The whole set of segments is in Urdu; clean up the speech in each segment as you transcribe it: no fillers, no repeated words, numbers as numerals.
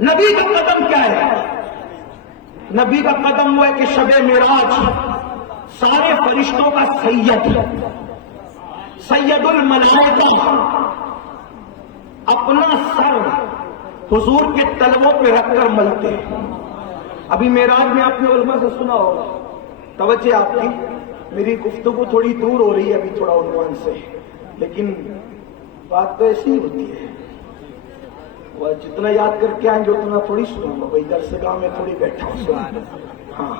نبی کا قدم کیا ہے؟ نبی کا قدم وہ ہے کہ شب معراج سارے فرشتوں کا سید الملائکہ اپنا سر حضور کے تلووں پہ رکھ کر ملتے ہیں۔ ابھی معراج میں آپ نے علماء سے سنا ہوگا، توجہ آپ کی، میری گفتگو تھوڑی دور ہو رہی ہے ابھی تھوڑا عنوان سے، لیکن بات تو ایسی ہی ہوتی ہے، وہ جتنا یاد کر کے آئیں گے اتنا تھوڑی سنوں گا، بھائی درس گاہ میں تھوڑی بیٹھا ہوں سن، ہاں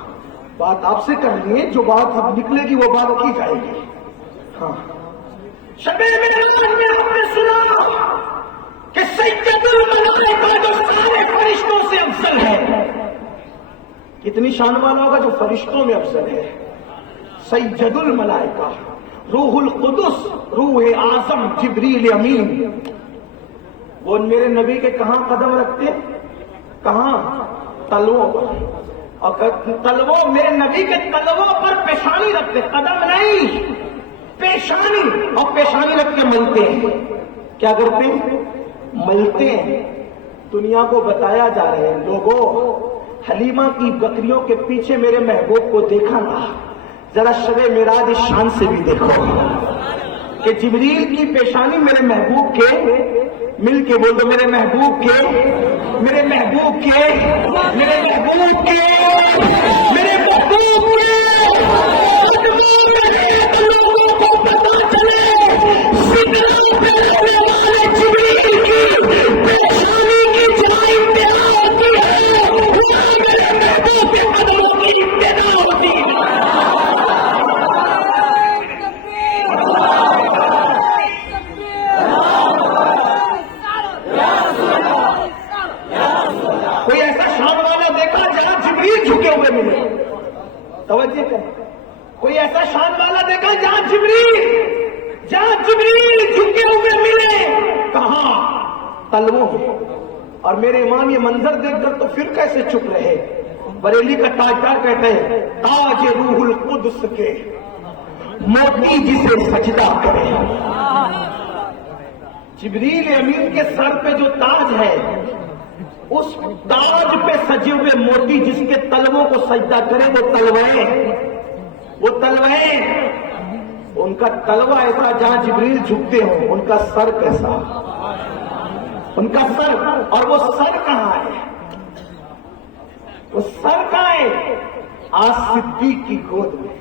بات آپ سے کرنی ہے، جو بات اب نکلے گی وہ بات کی جائے گی۔ ہاں شب معراج میں آپ نے سنا کہ سید الملائکہ جو سارے فرشتوں سے افضل ہے، کتنی شان والا ہوگا جو فرشتوں میں افضل ہے، سید الملائکہ روح القدس روح اعظم جبریل امین، وہ میرے نبی کے کہاں قدم رکھتے ہیں؟ کہاں؟ تلووں پر، اور تلووں میرے نبی کے تلووں پر پیشانی رکھتے، قدم نہیں پیشانی، اور پیشانی رکھ کے ملتے ہیں۔ کیا کرتے ہیں؟ ملتے ہیں۔ دنیا کو بتایا جا رہا ہے، لوگوں حلیمہ کی بکریوں کے پیچھے میرے محبوب کو دیکھا نا، ذرا شب معراج اس شان سے بھی دیکھو کہ جبریل کی پیشانی میرے محبوب کے، مل کے بول دو میرے محبوب کے، میرے محبوب کے، میرے محبوب کے، میرے محبوب کے، لوگوں کو پتا چلے سدرہ پہ رہنے والے جبریل کی پیشانی کی جہاں ابتدا ہوتی ہے وہاں میرے محبوب کے قدموں کی ابتدا ہوتی ہے۔ کوئی ایسا شان والا دیکھا جہاں جبریل جھکے ہوئے ملے؟ توجہ کریں، کوئی ایسا شان والا دیکھا جہاں جبریل جھکے ہوئے ملے؟ کہاں؟ تلووں میں۔ اور میرے امام یہ منظر دیکھ کر تو پھر کیسے چپ رہے؟ بریلی کا تاجدار کہتے ہیں تاج روح القدس کے موتی جسے سجدہ کرے۔ جبریل امین کے سر پہ جو تاج ہے، اس تاج پہ سجے ہوئے موتی جس کے تلووں کو سجدہ کرے، وہ تلویں، ان کا تلوہ ایسا جہاں جبریل جھکتے ہوں، ان کا سر کیسا، ان کا سر، اور وہ سر کہاں ہے؟ وہ سر کہاں ہے؟ آج صدیق کی گود میں۔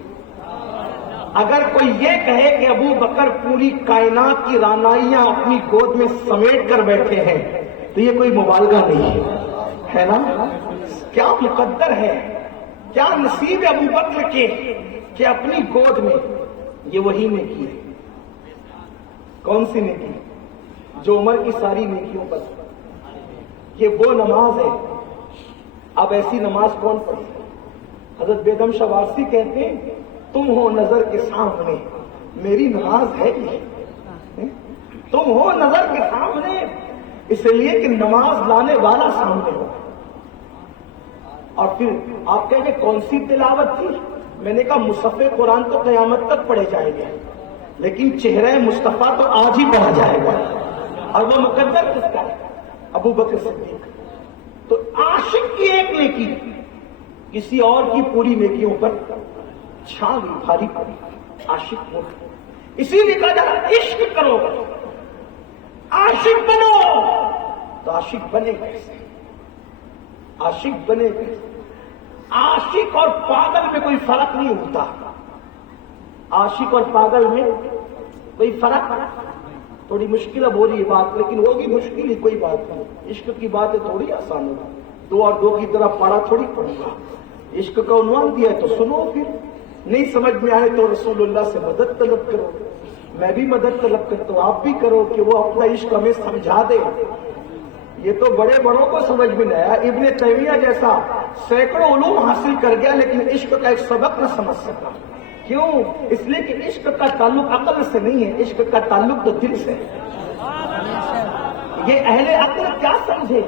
اگر کوئی یہ کہے کہ ابو بکر پوری کائنات کی رانائیاں اپنی گود میں سمیٹ کر بیٹھے ہیں تو یہ کوئی مبالغہ نہیں ہے نا؟ کیا مقدر ہے، کیا نصیب ابو بکر کے کہ اپنی گود میں یہ وہی نیکی ہے۔ کون سی نیکی؟ جو عمر کی ساری نیکیوں پر، یہ وہ نماز ہے۔ اب ایسی نماز کون پڑھے؟ حضرت بیگم شاہ وارسی کہتے ہیں تم ہو نظر کے سامنے میری نماز ہے یہ، تم ہو نظر کے سامنے، اس لیے کہ نماز لانے والا سامنے ہو۔ اور پھر آپ کہیں گے کون سی تلاوت تھی؟ میں نے کہا مصحف قرآن تو قیامت تک پڑھے جائیں گے، لیکن چہرہ مصطفیٰ تو آج ہی پڑھا جائے گا، اور وہ مقدر کس کا ہے؟ ابو بکر صدیق۔ تو عاشق کی ایک نیکی کسی اور کی پوری نیکیوں پر چھا گئی، بھاری پڑی، عاشق ہو۔ اسی لیے کہا جا رہا عشق کرو، عاشق بنو۔ تو عاشق بنے کیسے؟ عاشق بنے کیسے؟ عاشق اور پاگل میں کوئی فرق نہیں ہوتا، عاشق اور پاگل میں کوئی فرق، تھوڑی مشکل اب ہو رہی ہے بات، لیکن وہ بھی مشکل ہی کوئی بات نہیں، عشق کی بات ہے تھوڑی آسان ہوگی، 2 اور 2 کی طرح پڑھا تھوڑی پڑوں گا، عشق کا عنوان دیا ہے تو سنو، پھر نہیں سمجھ میں آئے تو رسول اللہ سے مدد طلب کرو، میں بھی مدد طلب کرتا ہوں، آپ بھی کرو کہ وہ اپنا عشق ہمیں سمجھا دے۔ یہ تو بڑے بڑوں کو سمجھ میں نہیں آیا، ابن تیمیہ جیسا سینکڑوں علوم حاصل کر گیا لیکن عشق کا ایک سبق نہ سمجھ سکا۔ کیوں؟ اس لیے کہ عشق کا تعلق عقل سے نہیں ہے، عشق کا تعلق تو دل سے ہے۔ یہ اہل عقل کیا سمجھے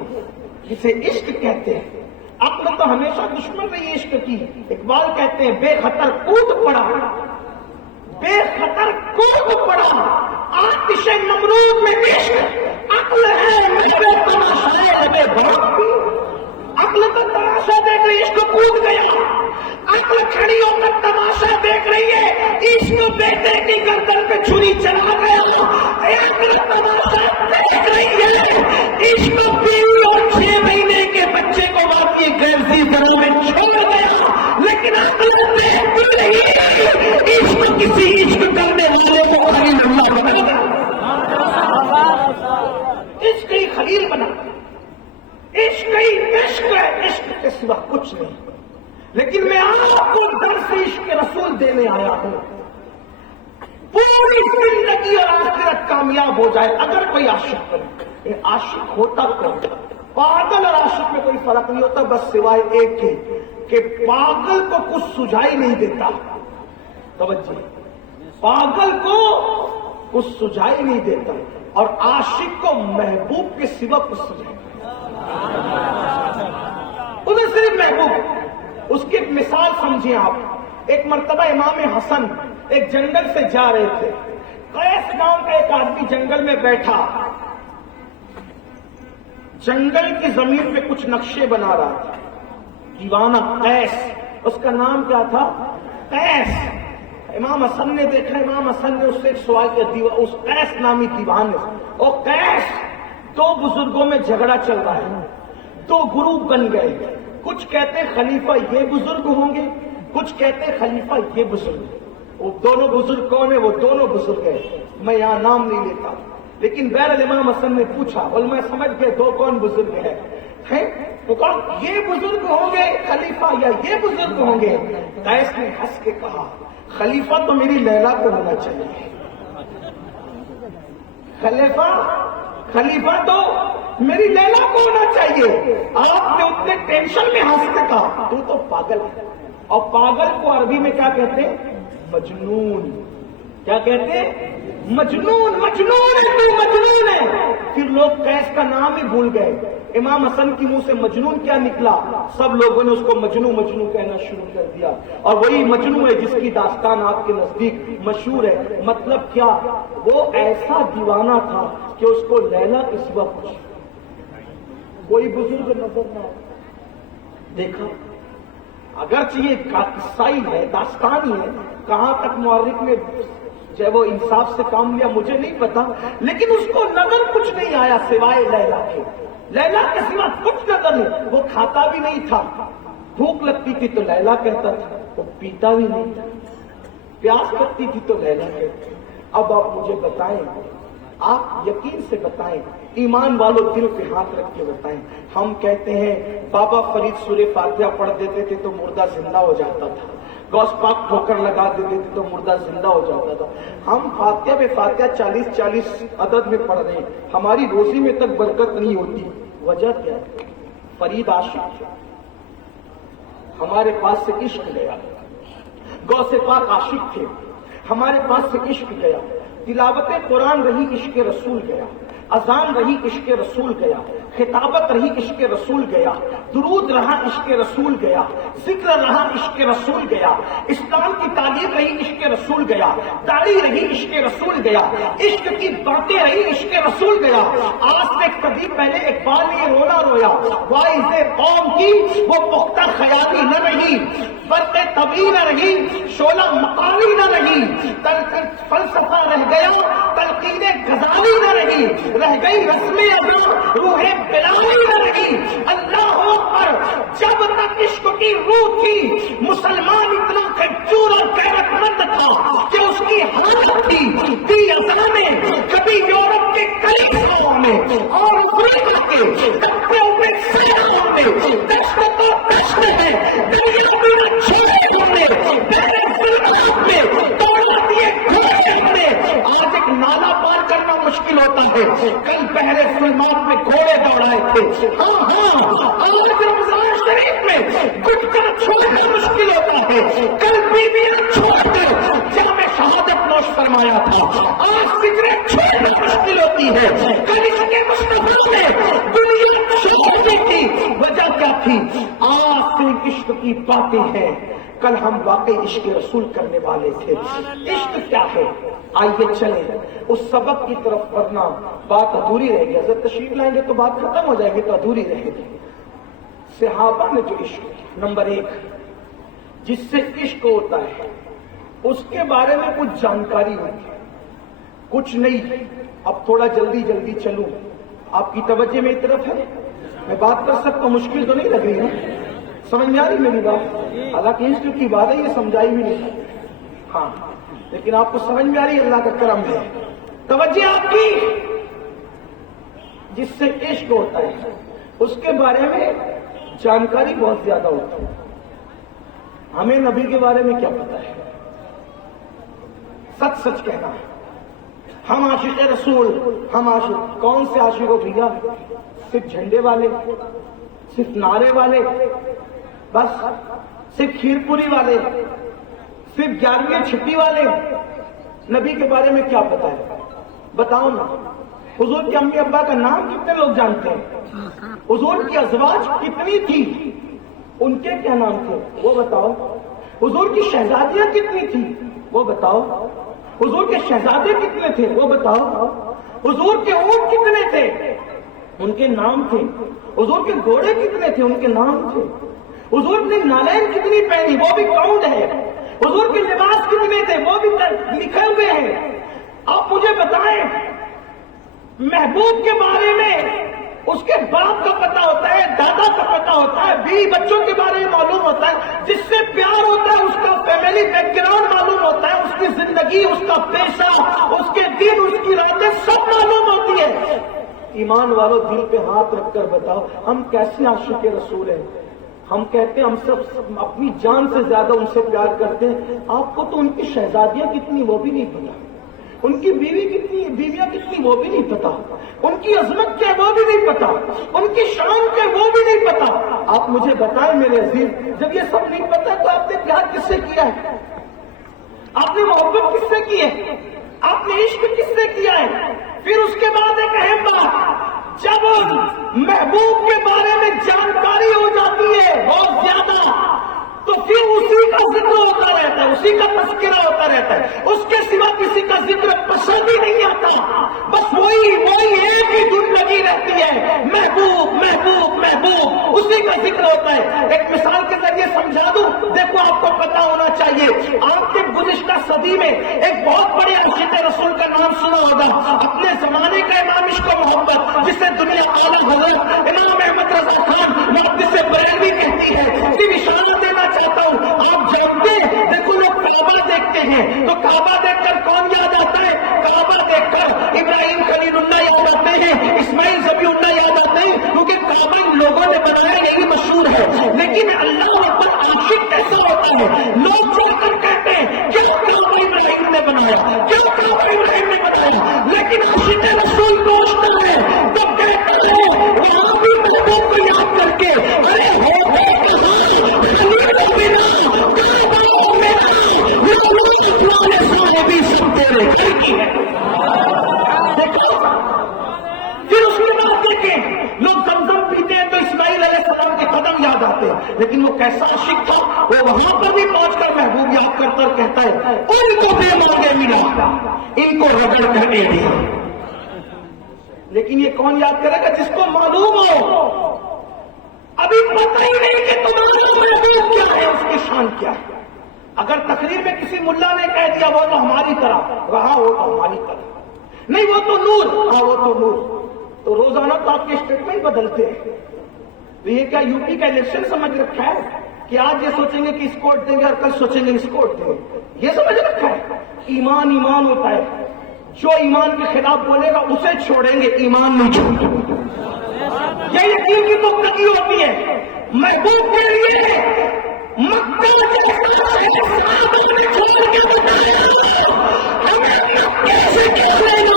جسے عشق کہتے ہیں؟ عقل تو ہمیشہ دشمن رہی عشق کی۔ اقبال کہتے ہیں بے خطر کود پڑا، بے خطر کود پڑا آتش نمرود میں عشق، عقل ہے میرے تماشائے لبے برق، عشق کود گیا، عقل کھڑی ہو کر تماشا دیکھ رہی ہے، عشق بیٹے کی گردن پہ چھری چلا گیا، عقل تماشا دیکھ رہی ہے، عشق بیوی اور 6 مہینے کے بچے کو باپ کی گرزی گھروں میں چھوڑ گیا، لیکن عقل دیکھتی رہی، عشق کسی عشق کرنے والے کو خلیل اللہ بنا دیا، عشق ہی خلیل بنا، عشق ہی عشق ہے، عشق کے سوا کچھ نہیں۔ لیکن میں آپ کو درس عشق کے رسول دینے آیا ہوں، پوری زندگی اور آخرت کامیاب ہو جائے اگر کوئی عاشق بنے۔ یہ عاشق ہوتا کون؟ پاگل اور عاشق میں کوئی فرق نہیں ہوتا، بس سوائے ایک کے کہ پاگل کو کچھ سجائی نہیں دیتا، توجہ، پاگل کو کچھ سجائی نہیں دیتا، اور عاشق کو محبوب کے سوا کچھ سجائی نہیں دیتا، ادھر صرف محبوب۔ اس کی ایک مثال سمجھیں آپ، ایک مرتبہ امام حسن ایک جنگل سے جا رہے تھے، قیس نام کا ایک آدمی جنگل میں بیٹھا، جنگل کی زمین پہ کچھ نقشے بنا رہا تھا، دیوانہ قیس، اس کا نام کیا تھا؟ قیس۔ امام حسن نے دیکھا، امام حسن نے اس سے ایک سوال کیا، اس قیس نامی دیوانے، اور قیس، 2 بزرگوں میں جھگڑا چل رہا ہے، 2 گروپ بن گئے، کچھ کہتے ہیں خلیفہ یہ بزرگ ہوں گے، کچھ کہتے ہیں خلیفہ یہ بزرگ، وہ دونوں بزرگ کون ہیں؟ وہ دونوں بزرگ ہیں، میں یہاں نام نہیں لیتا، لیکن بہرحال امام حسن نے پوچھا، علماء سمجھ گئے 2 کون بزرگ ہیں، وہ کہا یہ بزرگ ہوں گے خلیفہ یا یہ بزرگ ہوں گے؟ قیس نے ہنس کے کہا خلیفہ تو میری لیلا کو ہونا چاہیے، خلیفہ تو میری لیلا کو ہونا چاہیے۔ آپ نے اتنے ٹینشن میں ہنس کے کہا تو پاگل ہے، اور پاگل کو عربی میں کیا کہتے ہیں؟ مجنون۔ کیا کہتے ہیں؟ مجنون، مجنون ہے تو، مجنون ہے۔ پھر لوگ قیس کا نام ہی بھول گئے، امام حسن کی منہ سے مجنون کیا نکلا، سب لوگوں نے اس کو مجنو مجنو کہنا شروع کر دیا، اور وہی مجنو ہے جس کی داستان آپ کے نزدیک مشہور ہے۔ مطلب کیا؟ وہ ایسا دیوانہ تھا کہ اس کو لیلا کے سوا کچھ کوئی بزرگ نظر نہ آیا۔ دیکھا، اگرچہ یہ قصائی ہے، داستانی ہے، کہاں تک مورخ نے چاہے وہ انصاف سے کام لیا مجھے نہیں پتا، لیکن اس کو نظر کچھ نہیں آیا سوائے لیلا کے، لیلا کے سوا کچھ نظر نہیں۔ وہ کھاتا بھی نہیں تھا، بھوک لگتی تھی تو لیلا کہتا تھا، وہ پیتا بھی نہیں تھا، پیاس لگتی تھی تو لیلا کہتا تھا۔ اب آپ مجھے بتائیں، آپ یقین سے بتائیں، ایمان والوں دل پہ ہاتھ رکھ کے بتائیں، ہم کہتے ہیں بابا فرید سورہ فاتحہ پڑھ دیتے تھے تو مردہ زندہ ہو جاتا تھا، غوث پاک ٹھوکر لگا دیتے تھے تو مردہ زندہ ہو جاتا تھا۔ ہم فاتحہ پہ فاتحہ 40 عدد میں پڑھ رہے ہیں، ہماری روزی میں تک برکت نہیں ہوتی، وجہ کیا ہے؟ فرید عاشق، ہمارے پاس سے عشق گیا، غوث پاک عاشق تھے، ہمارے پاس سے عشق گیا، تلاوت قرآن رہی عشق رسول گیا، اذان رہی عشق رسول گیا، خطابت رہی عشق رسول گیا، درود رہا عشق رسول گیا، ذکر رہا عشق رسول گیا، اسلام کی تعلیم رہی عشق رسول گیا، داڑھی رہی عشق رسول گیا، عشق کی باتیں رہی عشق رسول گیا۔ آج سے کبھی پہلے اقبال نے رونا رویا، واعظ قوم کی وہ پختہ خیالی نہ رہی، فرق طبی نہ رہی، شعلہ مقامی نہ رہی، فلسفہ رہ گیا، تلقین غزالی نہ رہی، رہ گئی رسم ادا، روح بلالی نہ رہی۔ اللہ اکبر، جب تک عشق کی روح تھی مسلمان اتنا کجور اور غیرت مند تھا کہ اس کی حالت تھی دی اذانیں کبھی یورپ کے کلیساؤں میں اور افریقہ کے تپتے ہوئے صحراؤں میں، دشت تو دشت ہے، دریا بھی نہ چھوڑے ہم نے، بحر ظلمات میں دوڑا دیے گھوڑے ہم نے۔ آج ایک نالا پار کرنا مشکل ہوتا ہے، کل بحر ظلمات میں گھوڑے دوڑائے تھے۔ ہاں آج رمضان شریف میں گٹکا چھوڑنا مشکل ہوتا ہے، کل بیویاں چھوڑ کر جامع شہادت نوش فرمایا تھا۔ آج سگریٹ چھوڑنا مشکل ہوتی ہے، کل اس کے مصطفیٰ نے دنیا چھوڑ دی تھی۔ وجہ کیا تھی؟ آج سے عشق کی باتیں ہیں، کل ہم واقعی عشق رسول کرنے والے تھے۔ عشق کیا ہے؟ آئیے چلیں اس سبق کی طرف، ورنہ بات ادھوری رہے گی۔ اگر تشریف لائیں گے تو بات ختم ہو جائے گی، تو ادھوری رہے گی۔ صحابہ نے جو عشق کیا، نمبر ایک جس سے عشق ہوتا ہے اس کے بارے میں کچھ جانکاری ہوتی ہے، کچھ نہیں۔ اب تھوڑا جلدی جلدی چلوں، آپ کی توجہ میری طرف ہے، میں بات کر سکتا ہوں، مشکل تو نہیں لگ رہی ہے، سمجھ میں آ رہی میری بات؟ حالانکہ عشق کی بات ہے، یہ سمجھائی بھی نہیں، ہاں لیکن آپ کو سمجھ میں آ رہی ہے، اللہ کا کرم ہے۔ توجہ آپ کی، جس سے عشق ہوتا ہے اس کے بارے میں جانکاری بہت زیادہ ہوتی ہے۔ ہمیں نبی کے بارے میں کیا پتا ہے؟ سچ سچ کہنا ہے، ہم عاشق رسول، ہم عاشق کون سے عاشق ہو بھیا؟ صرف جھنڈے والے، صرف نعرے والے، بس صرف کھیر پوری والے، صرف 11ویں چھٹی والے؟ نبی کے بارے میں کیا پتا ہے؟ بتاؤ نا۔ حضور کے امی ابا کا نام کتنے لوگ جانتے ہیں؟ حضور کی ازواج کتنی تھی، ان کے کیا نام تھے وہ بتاؤ؟ حضور کی شہزادیاں کتنی تھی وہ بتاؤ؟ حضور کے شہزادے کتنے تھے وہ بتاؤ؟ حضور کے اونٹ کتنے تھے ان کے نام تھے؟ حضور کے گھوڑے کتنے تھے ان کے نام تھے؟ حضور نے نالین کتنی پہنی وہ بھی کاؤنٹ ہے؟ حضور کے لباس کتنے تھے وہ بھی لکھے ہوئے ہیں۔ آپ مجھے بتائیں، محبوب کے بارے میں اس کے باپ کا پتہ ہوتا ہے، دادا کا پتہ ہوتا ہے، بیوی بچوں کے بارے میں معلوم ہوتا ہے، جس سے پیار ہوتا ہے اس کا فیملی بیک گراؤنڈ معلوم ہوتا ہے، اس کی زندگی، اس کا پیشہ، اس کے دن، اس کی راتیں سب معلوم ہوتی ہے۔ ایمان والو دل پہ ہاتھ رکھ کر بتاؤ ہم کیسے عاشق رسول ہیں؟ ہم کہتے ہیں ہم سب اپنی جان سے زیادہ ان سے پیار کرتے ہیں، آپ کو تو ان کی شہزادیاں کتنی وہ بھی نہیں پتا، ان کی بیویاں کتنی وہ بھی نہیں پتا، ان کی عظمت کیا وہ بھی نہیں پتا، ان کی شان کیا وہ بھی نہیں پتا۔ آپ مجھے بتائیں میرے عزیز، جب یہ سب نہیں پتا تو آپ نے پیار کس سے کیا ہے؟ آپ نے محبت کس سے کی ہے؟ آپ نے عشق کس سے کیا ہے؟ پھر اس کے بعد ایک اہم بات، جب محبوب کے بارے میں جانکاری ہو جاتی ہے بہت زیادہ تو پھر اسی کا ذکر ہوتا رہتا ہے، اسی کا تذکرہ ہوتا رہتا ہے، اس کے سوا کسی کا ذکر پسند ہی نہیں آتا، بس وہی ایک ہی دھن لگی رہتی ہے، محبوب محبوب محبوب، اسی کا ذکر ہوتا ہے۔ ایک مثال کے ذریعے سمجھا دوں، دیکھو آپ کو پتا ہونا چاہیے، آپ کے گزشتہ صدی میں ایک بہت بڑے عاشق رسول کا نام سنا ہوگا، اپنے زمانے کا امام عشق و محبت، جسے دنیا اعلیٰ حضرت امام احمد رضا خان محدث بریلوی کہتی ہے۔ صرف اشارہ دینا چاہتا ہوں، آپ جانتے ہیں، دیکھو لوگ کعبہ دیکھتے ہیں تو کعبہ دیکھ کر کون یاد آتا ہے؟ کعبہ دیکھ کر ابراہیم خلیل اللہ یاد آتے ہیں، اسماعیل ذبیح اللہ یاد آتے ہیں، کیونکہ کعبہ ان لوگوں نے بنایا، یہی مشہور ہے۔ لیکن اللہ اکبر عاشق کیسا ہوتا ہے؟ لوگ جا کر کہتے ہیں کیا کعبہ ابراہیم نے بنایا، کیا کعبہ ابراہیم نے بنایا، لیکن عاشق رسول پوچھتا ہے تو کہتا ہے وہاں بھی محبوب کو یاد کر کے، ارے ہو گئے کہاں پھر اس کے بعد دیکھیں لوگ زمزم پیتے ہیں تو اسماعیل علیہ السلام کے قدم یاد آتے ہیں، لیکن وہ کیسا عاشق تھا، وہ وہاں پر بھی پہنچ کر محبوب یاد کرتا کہتا ہے ان کو بے مانگے ملا، ان کو رگڑ کر دے دیا۔ لیکن یہ کون یاد کرے گا؟ جس کو معلوم ہو، ابھی پتہ ہی نہیں کہ تمہارا محبوب کیا ہے، اس کی شان کیا ہے۔ اگر تقریر میں کسی ملا نے کہہ دیا وہ تو ہماری طرح رہا، وہ تو ہماری طرح نہیں، وہ تو نور، ہاں وہ تو نور، تو روزانہ تو آپ کے اسٹیٹمنٹ بدلتے ہیں۔ تو یہ کیا یو پی کا الیکشن سمجھ رکھا ہے کہ آج یہ سوچیں گے کہ اس کوٹ دیں گے اور کل سوچیں گے اس کوٹ دیں گے؟ یہ سمجھ رکھا ہے؟ ایمان ہوتا ہے، جو ایمان کے خلاف بولے گا اسے چھوڑیں گے، ایمان نہیں چھوڑیں گے۔ یہ یقین کی پختگی ہوتی ہے۔ محبوب کے لیے مکہ جیسا صحابہ نے چھوڑ کے بتایا ہمیں مکے سے کیا لینا،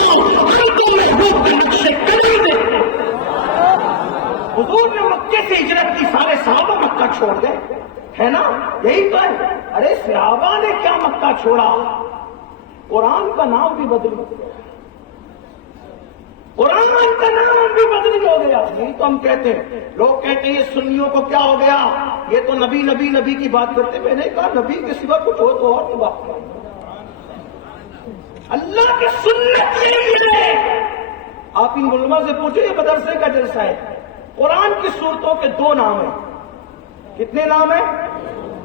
ہم تو محبوب کے نقشے قدم دیکھتے۔ حضور نے مکے سے ہجرت کی، سارے صحابہ مکہ چھوڑ گئے، ہے نا؟ یہی تو ہے۔ ارے صحابہ نے کیا مکہ چھوڑا، قرآن کا نام بھی بدل گیا، قرآن کا نام بھی بدل ہو گیا۔ یہی تو ہم کہتے ہیں، لوگ کہتے ہیں یہ سنیوں کو کیا ہو گیا، یہ تو نبی نبی نبی کی بات کرتے۔ میں نے کہا نبی کے سوا کچھ ہو تو اور کی بات کریں، اللہ کی سنت یہی ہے۔ آپ ان علماء سے پوچھو، یہ مدرسے کا جلسہ ہے، قرآن کی صورتوں کے 2 نام ہیں، کتنے نام ہیں؟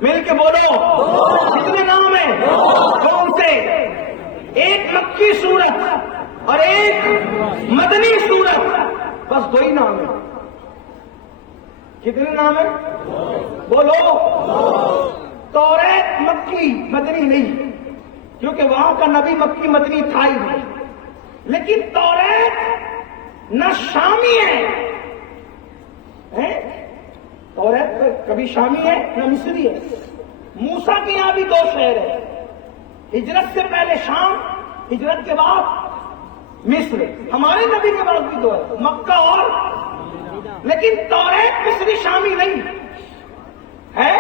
مل کے بولو، کتنے نام ہیں؟ کون سے؟ ایک مکی سورت اور ایک مدنی سورت، بس دو ہی نام ہیں۔ کتنے نام ہیں؟ بولو۔ توریت مکی مدنی نہیں، کیونکہ وہاں کا نبی مکی مدنی تھا ہی نہیں، لیکن توریت نہ شامی ہے، توریت کبھی شامی ہے نہ مصری ہے۔ موسیٰ کے یہاں بھی دو شہر ہیں، ہجرت سے پہلے شام، ہجرت کے بعد مصر۔ ہمارے نبی کے بعد بھی دو ہے، مکہ اور، لیکن توریت مصری شامی نہیں ہے۔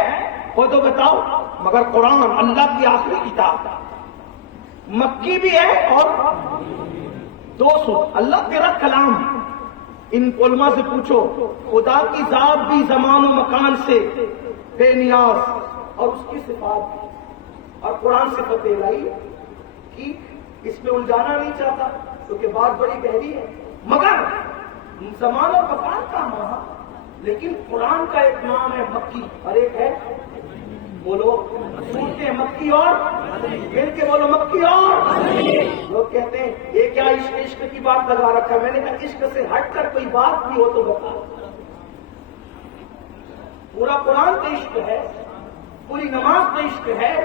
وہ تو بتاؤ، مگر قرآن اللہ کی آخری کتاب مکی بھی ہے اور 200 اللہ تیرا کلام۔ ان علماء سے پوچھو، خدا کی ذات بھی زمان و مکان سے بے نیاز اور اس کی صفات بھی، اور قرآن سے فتح لائی کہ اس میں الجھانا نہیں چاہتا کیونکہ بات بڑی گہری ہے، مگر زمان و مکان کا وہاں، لیکن قرآن کا ایک نام ہے مکی اور ایک ہے، بولو، سورتیں مکی اور، مل کے بولو، مکی اور۔ لوگ کہتے ہیں یہ کیا عشق عشق کی بات لگا رکھا ہے، میں نے کہا عشق سے ہٹ کر کوئی بات بھی ہو تو بتا۔ پورا قرآن تو عشق ہے، پوری نماز تو عشق ہے،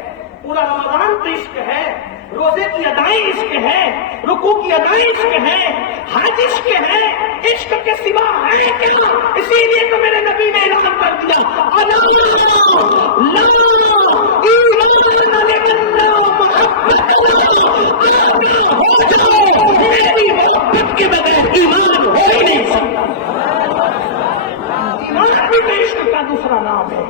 پورا رمضان تو عشق ہے، روزے کی ادائیں عشق ہے، رکوع کی ادائیں عشق ہے، حج عشق ہے، عشق کے سوا ہے کیا؟ اسی لیے تو میرے نبی نے اعلان کر دیا، میری محبت کے بغیر ایمان ہو ہی نہیں سکتا۔ ایمان بھی تو عشق کا دوسرا نام ہے۔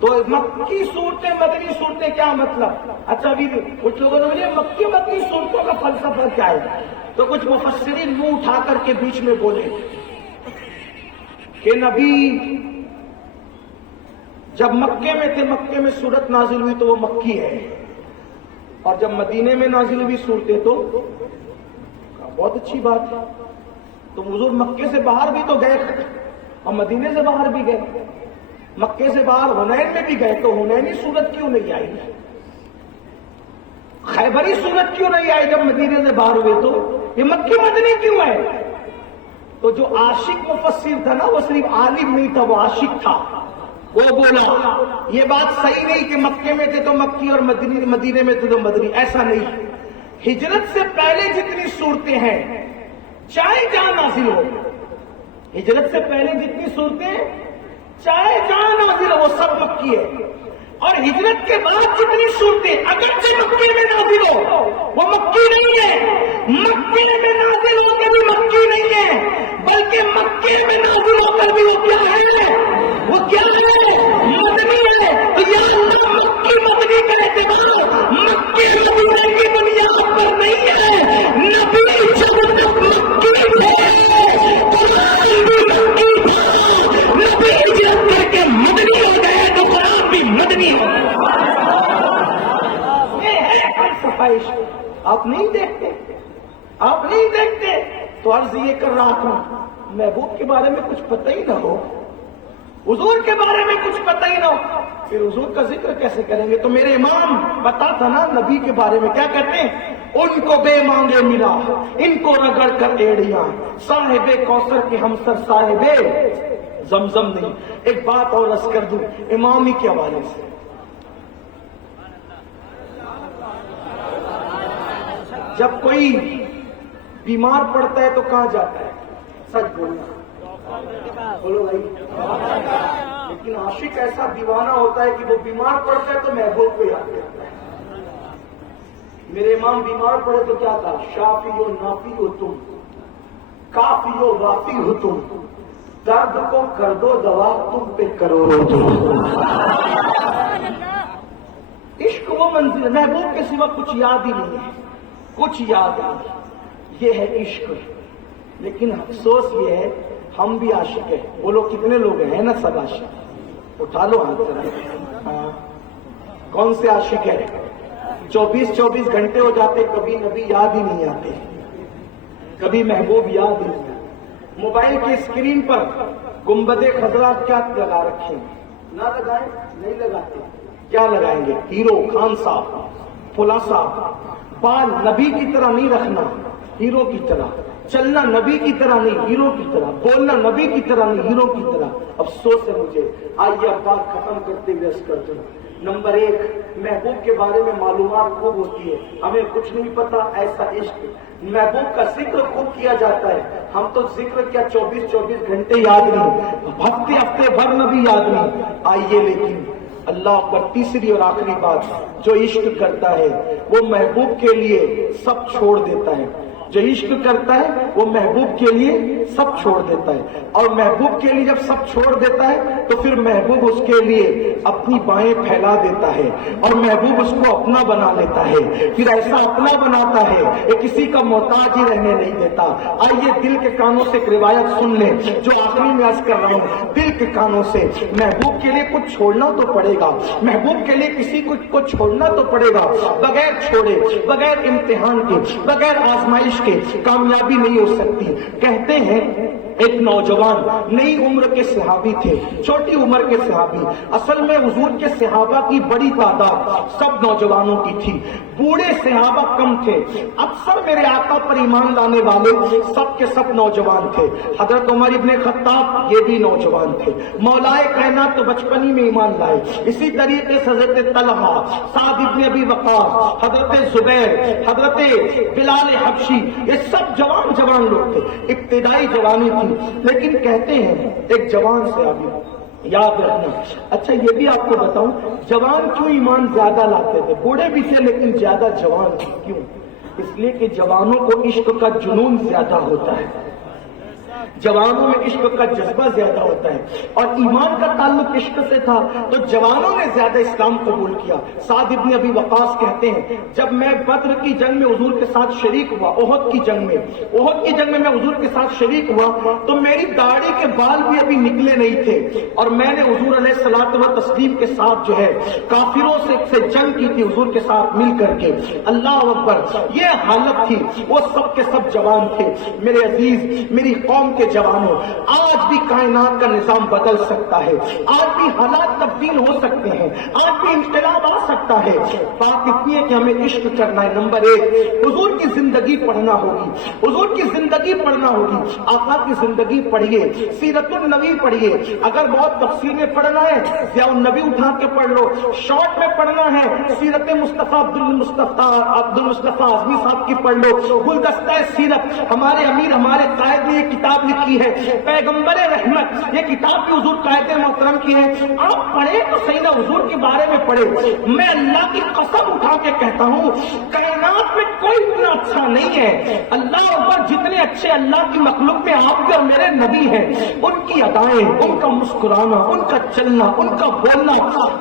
تو مکی صورتیں مدنی صورتیں کیا مطلب؟ اچھا ابھی کچھ لوگوں نے مجھے مکی مدنی صورتوں کا فلسفہ کیا ہے، تو کچھ مفسرین منہ اٹھا کر کے بیچ میں بولے کہ نبی جب مکے میں تھے، مکے میں صورت نازل ہوئی تو وہ مکی ہے، اور جب مدینے میں نازل ہوئی صورتیں تو بہت اچھی بات ہے۔ تو حضور مکے سے باہر بھی تو گئے اور مدینے سے باہر بھی گئے، مکے سے باہر حنین میں بھی گئے، تو حنینی صورت کیوں نہیں آئی؟ خیبری صورت کیوں نہیں آئی جب مدینے سے باہر ہوئے؟ تو یہ مکی مدنی کیوں ہے؟ تو جو عاشق مفسر تھا نا، وہ صرف عالم نہیں تھا، وہ عاشق تھا۔ وہ بولا یہ بات صحیح نہیں کہ مکے میں تھے تو مکی اور مدینے میں تھے تو مدنی، ایسا نہیں۔ ہجرت سے پہلے جتنی صورتیں ہیں، چاہے جہاں نازل ہو، ہجرت سے پہلے جتنی صورتیں چاہے جہاں نازل ہو، وہ سب مکی ہے، اور ہجرت کے بعد جتنی صورتیں اگرچہ مکے میں نازل ہو، وہ مکی نہیں ہے۔ مکے میں نازل ہو کے بھی مکی نہیں ہے، بلکہ مکے میں نازل ہو کر بھی وہ کیا ہے؟ وہ کیا ہے؟ مدنی ہے۔ تو یا اللہ مکی مدنی کا اعتبار مکے مدینے کی بنیاد پر نہیں ہے۔ نبی جب تک مکی ہے، قرآن بھی مکی تھا، نبی ہجرت کر کے مدنی ہو گئے تو قرآن بھی مدنی ہو گیا۔ یہ ہے فلسفہ عشق۔ آپ نہیں دیکھتے، آپ نہیں دیکھتے، تو عرض یہ کر رہا تھا، محبوب کے بارے میں کچھ پتہ ہی نہ ہو، حضور کے بارے میں کچھ پتہ ہی نہ ہو، پھر حضور کا ذکر کیسے کریں گے؟ تو میرے امام بتا تھا نا نبی کے بارے میں کیا کہتے ہیں، ان کو بے مانگے ملا، ان کو رگڑ کر ایڑیاں، صاحب کوثر کے ہمسر صاحب زمزم نہیں۔ ایک بات اور عرض کر دوں امام ہی کے حوالے سے، جب کوئی بیمار پڑتا ہے تو کہاں جاتا ہے؟ سچ بولنا، بولو بھائی۔ لیکن عاشق ایسا دیوانہ ہوتا ہے کہ وہ بیمار پڑتا ہے تو محبوب کو یاد کرتا ہے۔ میرے امام بیمار پڑے تو کیا تھا؟ شافی ہو نافی ہو تم، کافی ہو وافی ہو تم، درد کو کر دو دوا تم پہ کرو تم۔ عشق وہ منزل، محبوب کے سوا کچھ یاد ہی نہیں ہے، کچھ یاد نہیں، یہ ہے عشق۔ لیکن افسوس یہ ہے ہم بھی عاشق ہیں۔ بولو کتنے لوگ ہیں نا؟ سب عاشق، اٹھا لو ہاتھ ذرا۔ ہاں، کون سے عاشق ہے؟ 24 گھنٹے ہو جاتے، کبھی نبی یاد ہی نہیں آتے، کبھی محبوب یاد نہیں آتے۔ موبائل کی اسکرین پر گنبد خضرا کیا لگا رکھے ہیں؟ نہ لگائیں نہیں لگاتے. کیا لگائیں گے؟ ہیرو خان صاحب فلاں صاحب. بال نبی کی طرح نہیں رکھنا، ہیرو کی طرح. چلنا نبی کی طرح نہیں، ہیرو کی طرح. بولنا نبی کی طرح نہیں، ہیرو کی طرح. افسوس ہے مجھے. آئیے اب بات ختم کرتے ہوئے عرض کرتا ہوں. نمبر 1، محبوب کے بارے میں معلومات خوب ہوتی ہے، ہمیں کچھ نہیں پتا. ایسا عشق، محبوب کا ذکر خوب کیا جاتا ہے. ہم تو ذکر کیا 24 گھنٹے یاد نہیں، ہفتے بھر میں بھی یاد نہیں. آئیے لیکن اللہ پر تیسری اور آخری بات، جو عشق کرتا ہے وہ محبوب کے لیے سب چھوڑ دیتا ہے. جو عشق کرتا ہے وہ محبوب کے لیے سب چھوڑ دیتا ہے. اور محبوب کے لیے جب سب چھوڑ دیتا ہے تو پھر محبوب اس کے لیے اپنی بائیں پھیلا دیتا ہے اور محبوب اس کو اپنا بنا لیتا ہے. پھر ایسا اپنا بناتا ہے کہ کسی کا محتاج ہی رہنے نہیں دیتا. آئیے دل کے کانوں سے ایک روایت سن لیں جو آخری میں عرض کر رہا ہوں. دل کے کانوں سے محبوب کے لیے کچھ چھوڑنا تو پڑے گا، محبوب کے لیے کسی کو چھوڑنا تو پڑے گا. بغیر چھوڑے، بغیر امتحان کے، بغیر آزمائش کے کامیابی نہیں ہو سکتی. کہتے ہیں ایک نوجوان نئی عمر کے صحابی تھے، چھوٹی عمر کے صحابی. اصل میں حضور کے صحابہ کی بڑی تعداد سب نوجوانوں کی تھی، بوڑھے صحابہ کم تھے. اکثر میرے آقا پر ایمان لانے والے سب کے سب نوجوان تھے. حضرت عمر ابن خطاب یہ بھی نوجوان تھے. مولائے کائنات تو بچپن ہی میں ایمان لائے. اسی طریقے سے حضرت طلحہ، سعد ابن ابی وقاص، حضرت زبیر، حضرت بلال حبشی، یہ سب جوان لوگ تھے. ابتدائی جوانی تھی. لیکن کہتے ہیں ایک جوان صحابی، یاد رکھنا. اچھا یہ بھی آپ کو بتاؤں، جوان کیوں ایمان زیادہ لاتے تھے؟ بوڑھے بھی تھے لیکن زیادہ جوان تھے. کیوں؟ اس لیے کہ جوانوں کو عشق کا جنون زیادہ ہوتا ہے، جوانوں میں عشق کا جذبہ زیادہ ہوتا ہے. اور ایمان کا تعلق عشق سے تھا تو جوانوں نے زیادہ اسلام قبول کیا. سعد ابن ابی وقاص کہتے ہیں جب میں بدر کی جنگ میں حضور کے ساتھ شریک ہوا، احد کی جنگ میں میں حضور کے ساتھ شریک ہوا تو میری داڑھی کے بال بھی ابھی نکلے نہیں تھے اور میں نے حضور علیہ الصلوۃ والتسلیم کے ساتھ جو ہے کافروں سے جنگ کی تھی حضور کے ساتھ مل کر کے. اللہ اکبر، یہ حالت تھی. وہ سب کے سب جوان تھے. میرے عزیز، میری قوم کے جوانوں، آج بھی کائنات کا نظام بدل سکتا ہے، آج بھی حالات تبدیل ہو سکتے ہیں، آج بھی انقلاب آ سکتا ہے. بات اتنی ہے کہ ہمیں عشق کرنا ہے. نمبر 1، حضور کی زندگی پڑھنا ہوگی، حضور کی زندگی پڑھنا ہوگی. آقا کی زندگی پڑھیے، سیرت النبی پڑھیے. اگر بہت تفصیل میں پڑھنا ہے ضیاء النبی اٹھا کے پڑھ لو. شارٹ میں پڑھنا ہے سیرت مصطفیٰ عبد المصطفیٰ اعظمی صاحب کی پڑھ لو. گلدستہ سیرت، ہمارے امیر، ہمارے قائد نے یہ کتاب لکھی ہے. پیغمبر رحمت، یہ کتاب بھی حضور قائد محترم کی ہے. آپ پڑھیں تو صحیح نہ، حضور کے بارے میں پڑھیں. میں اللہ کی قسم اٹھا کے کہتا ہوں کائنات میں کوئی اتنا اچھا نہیں ہے. اللہ اکبر، جتنے اچھے اللہ کی مخلوق میں آپ کے اور میرے نبی ہیں، ان کی ادائیں، ان کا مسکرانا، ان کا چلنا، ان کا بولنا.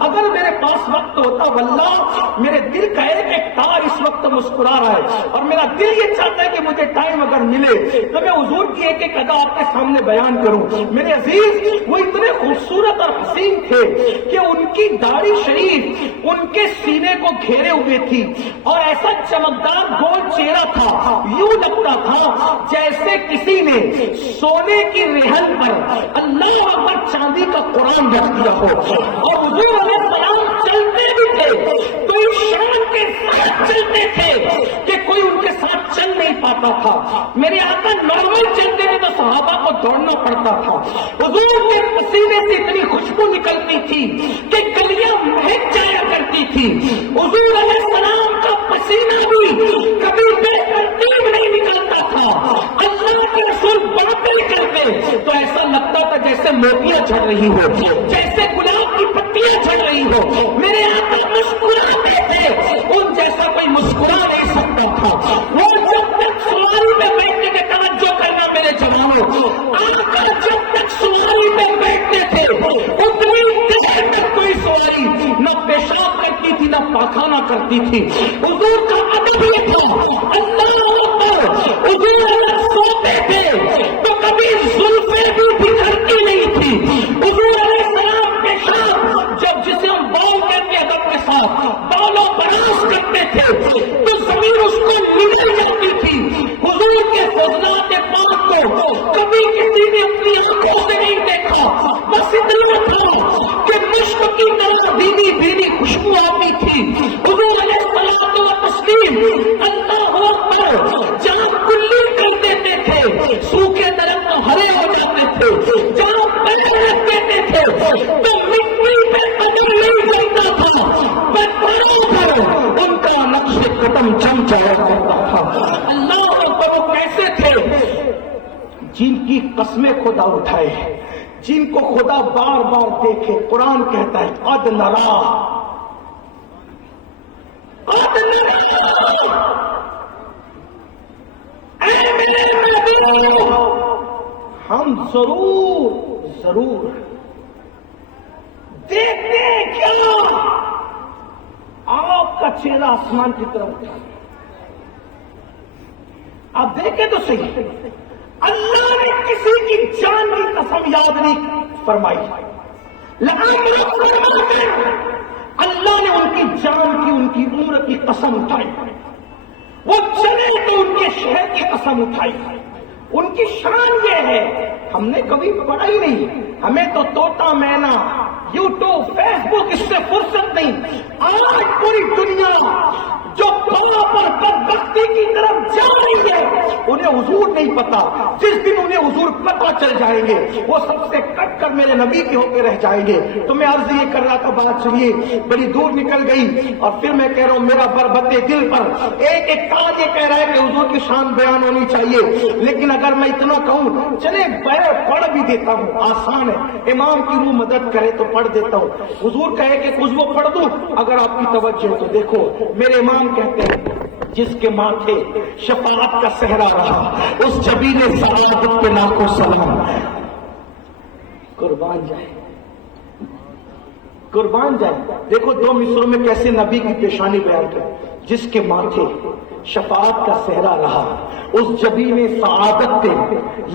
اگر میرے پاس وقت ہوتا واللہ میرے دل کا ایک ایک تار اس وقت مسکرا رہا ہے اور میرا دل یہ چاہتا ہے کہ مجھے ٹائم اگر ملے تو میں حضور کی ایک ایک ادا آپ کے سامنے بیان کروں. میرے عزیز، وہ اتنے خوبصورت اور حسین تھے کہ ان کی داڑھی شریف ان کے سینے کو گھیرے ہوئے تھی اور ایسا چمکدار گول چہرہ تھا، یوں لگتا تھا جیسے کسی نے سونے کی رہن پر اللہ اکبر چاندی کا قرآن رکھ دیا ہو. اور حضور علیہ السلام چلتے بھی تھے تو اس شان کے ساتھ چلتے تھے کہ کوئی ان کے ساتھ چل نہیں پاتا تھا. میرے آقا نارمل چلتے تھے تو صحابہ کو دوڑنا پڑتا تھا. حضور کے پسینے سے اتنی خوشبو نکلتی تھی کہ گلیاں مہک جایا کرتی تھی. حضور علیہ السلام کا پسینہ بھی کبھی بے ترتیب نہیں نکلتا تھا. اللہ کے رسول باتیں کرتے تو ایسا لگتا تھا جیسے موتیاں جھڑ رہی ہو، جیسے گلاب کی پتیاں جھڑ رہی ہو. میرے آقا مسکراتے تھے، ان جیسا کوئی مسکرا نہیں سکتا تھا. وہ جب تک سواری میں بیٹھتے تھے، توجہ کرنا میرے جوانوں، آقا جب تک سواری میں بیٹھتے تھے اتنی دیر تک کوئی سواری نہ پیشاب کرتی تھی نہ پاخانہ کرتی تھی. حضور کا ادب یہ تھا. اللہ اکبر، حضور اگر سوتے تھے تو کبھی زلفیں بھی بکھرتی نہیں تھی. حضور علیہ السلام پیشاب جسے ہم بال کہتے ہیں ادب کے ساتھ بالوں براز کرتے تھے تو زمین اس کو نگل جاتی تھی. حضور کے فضلات پاک کو کبھی کسی نے اپنی آنکھوں سے نہیں دیکھا. بس اتنا تھا کہ کی طرح بھیگی بھیگی خوشبو آتی تھی. حضور علیہ الصلوۃ والتسلیم اللہ اکبر جہاں کلی کر دیتے تھے سوکھے درخت ہرے ہو جاتے تھے، جہاں پیر رکھ دیتے تھے تو مٹی پہ قدم نہیں جلتا تھا، برابر ان کا نقش قدم جم جایا کرتا تھا. اللہ اکبر وہ کیسے تھے؟ جن کی قسمیں خدا اٹھائے، جن کو خدا بار بار دیکھے. قرآن کہتا ہے قد نرا، قد نرا، اے میرے محبوب ہم ضرور دیکھتے ہیں کیا؟ آپ کا چہرہ آسمان کی طرف اٹھا. آپ دیکھیں تو صحیح، اللہ نے کسی کی جان کی قسم یاد نہیں فرمائی، اللہ نے ان کی جان کی، ان کی عمر کی قسم اٹھائی. وہ چلے تو ان کے شہر کی قسم اٹھائی. ان کی شان یہ ہے ہم نے کبھی پڑھا ہی نہیں. ہمیں تو طوطا مینا، یوٹیوب، فیس بک اس سے فرصت نہیں. آج پوری دنیا جو پر بدبختی کی طرف جا رہی ہے انہیں حضور نہیں پتا. جس دن انہیں حضور پتا چل جائیں گے وہ سب سے کٹ کر میرے نبی کے ہو کے رہ جائیں گے. تو میں عرض یہ کر رہا تھا، بات سنیے، بڑی دور نکل گئی. اور پھر میں کہہ رہا ہوں میرا بربط دل پر ایک کان یہ کہہ رہا ہے کہ حضور کی شان بیان ہونی چاہیے. لیکن اگر میں اتنا کہوں چلے پڑھ بھی دیتا ہوں، آسان ہے، امام کی روح مدد کرے تو پڑھ دیتا ہوں. حضور کہے کہ کچھ وہ پڑھ دوں اگر آپ کی توجہ. تو دیکھو میرے امام کہتے ہیں جس کے ماتھے شفاعت کا صحرا رہا اس جبین سعادت پہ لاکھوں سلام. قربان جائے. دیکھو دو مصروں میں کیسے نبی کی پیشانی بیان کر. جس کے ماتھے شفاعت کا صحرا رہا اس جبین سعادت پہ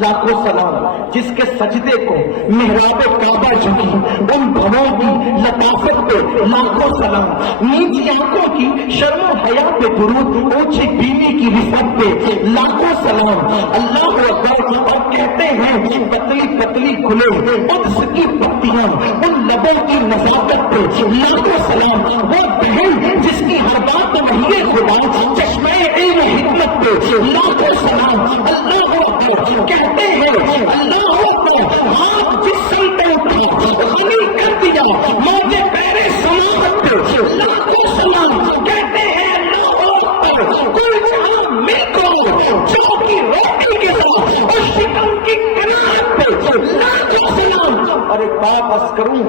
لاکھوں سلام. جس کے سجدے کو محراب کعبہ جھکی ان بھووں کی لطافت پہ لاکھوں سلام. نیچی آنکھوں کی شرم و حیا پہ درود، اونچی بینی کی رفت پہ لاکھوں سلام. اللہ اکبر. اور کہتے ہیں پتلی پتلی گلے قدس کی پتیاں ان لبوں کی نزاکت پہ لاکھوں سلام. وہ بہن جس کی ہر بات وحی خدا چشمے علم حکمت پہ لاکھوں سلام. اللہ اکبر. کہتے ہیں اللہ اکبر. ہاتھ جس سمت اٹھا غنی کر دیا موجے پیرے سماوت پہ لاکھوں سلام. کہتے ہیں اللہ اکبر. کوئی جہاں مل کرو جو کی روٹی کے ساتھ اور شکم کی کنات پہ لاکھوں سلام. اور ایک بات عرض کروں،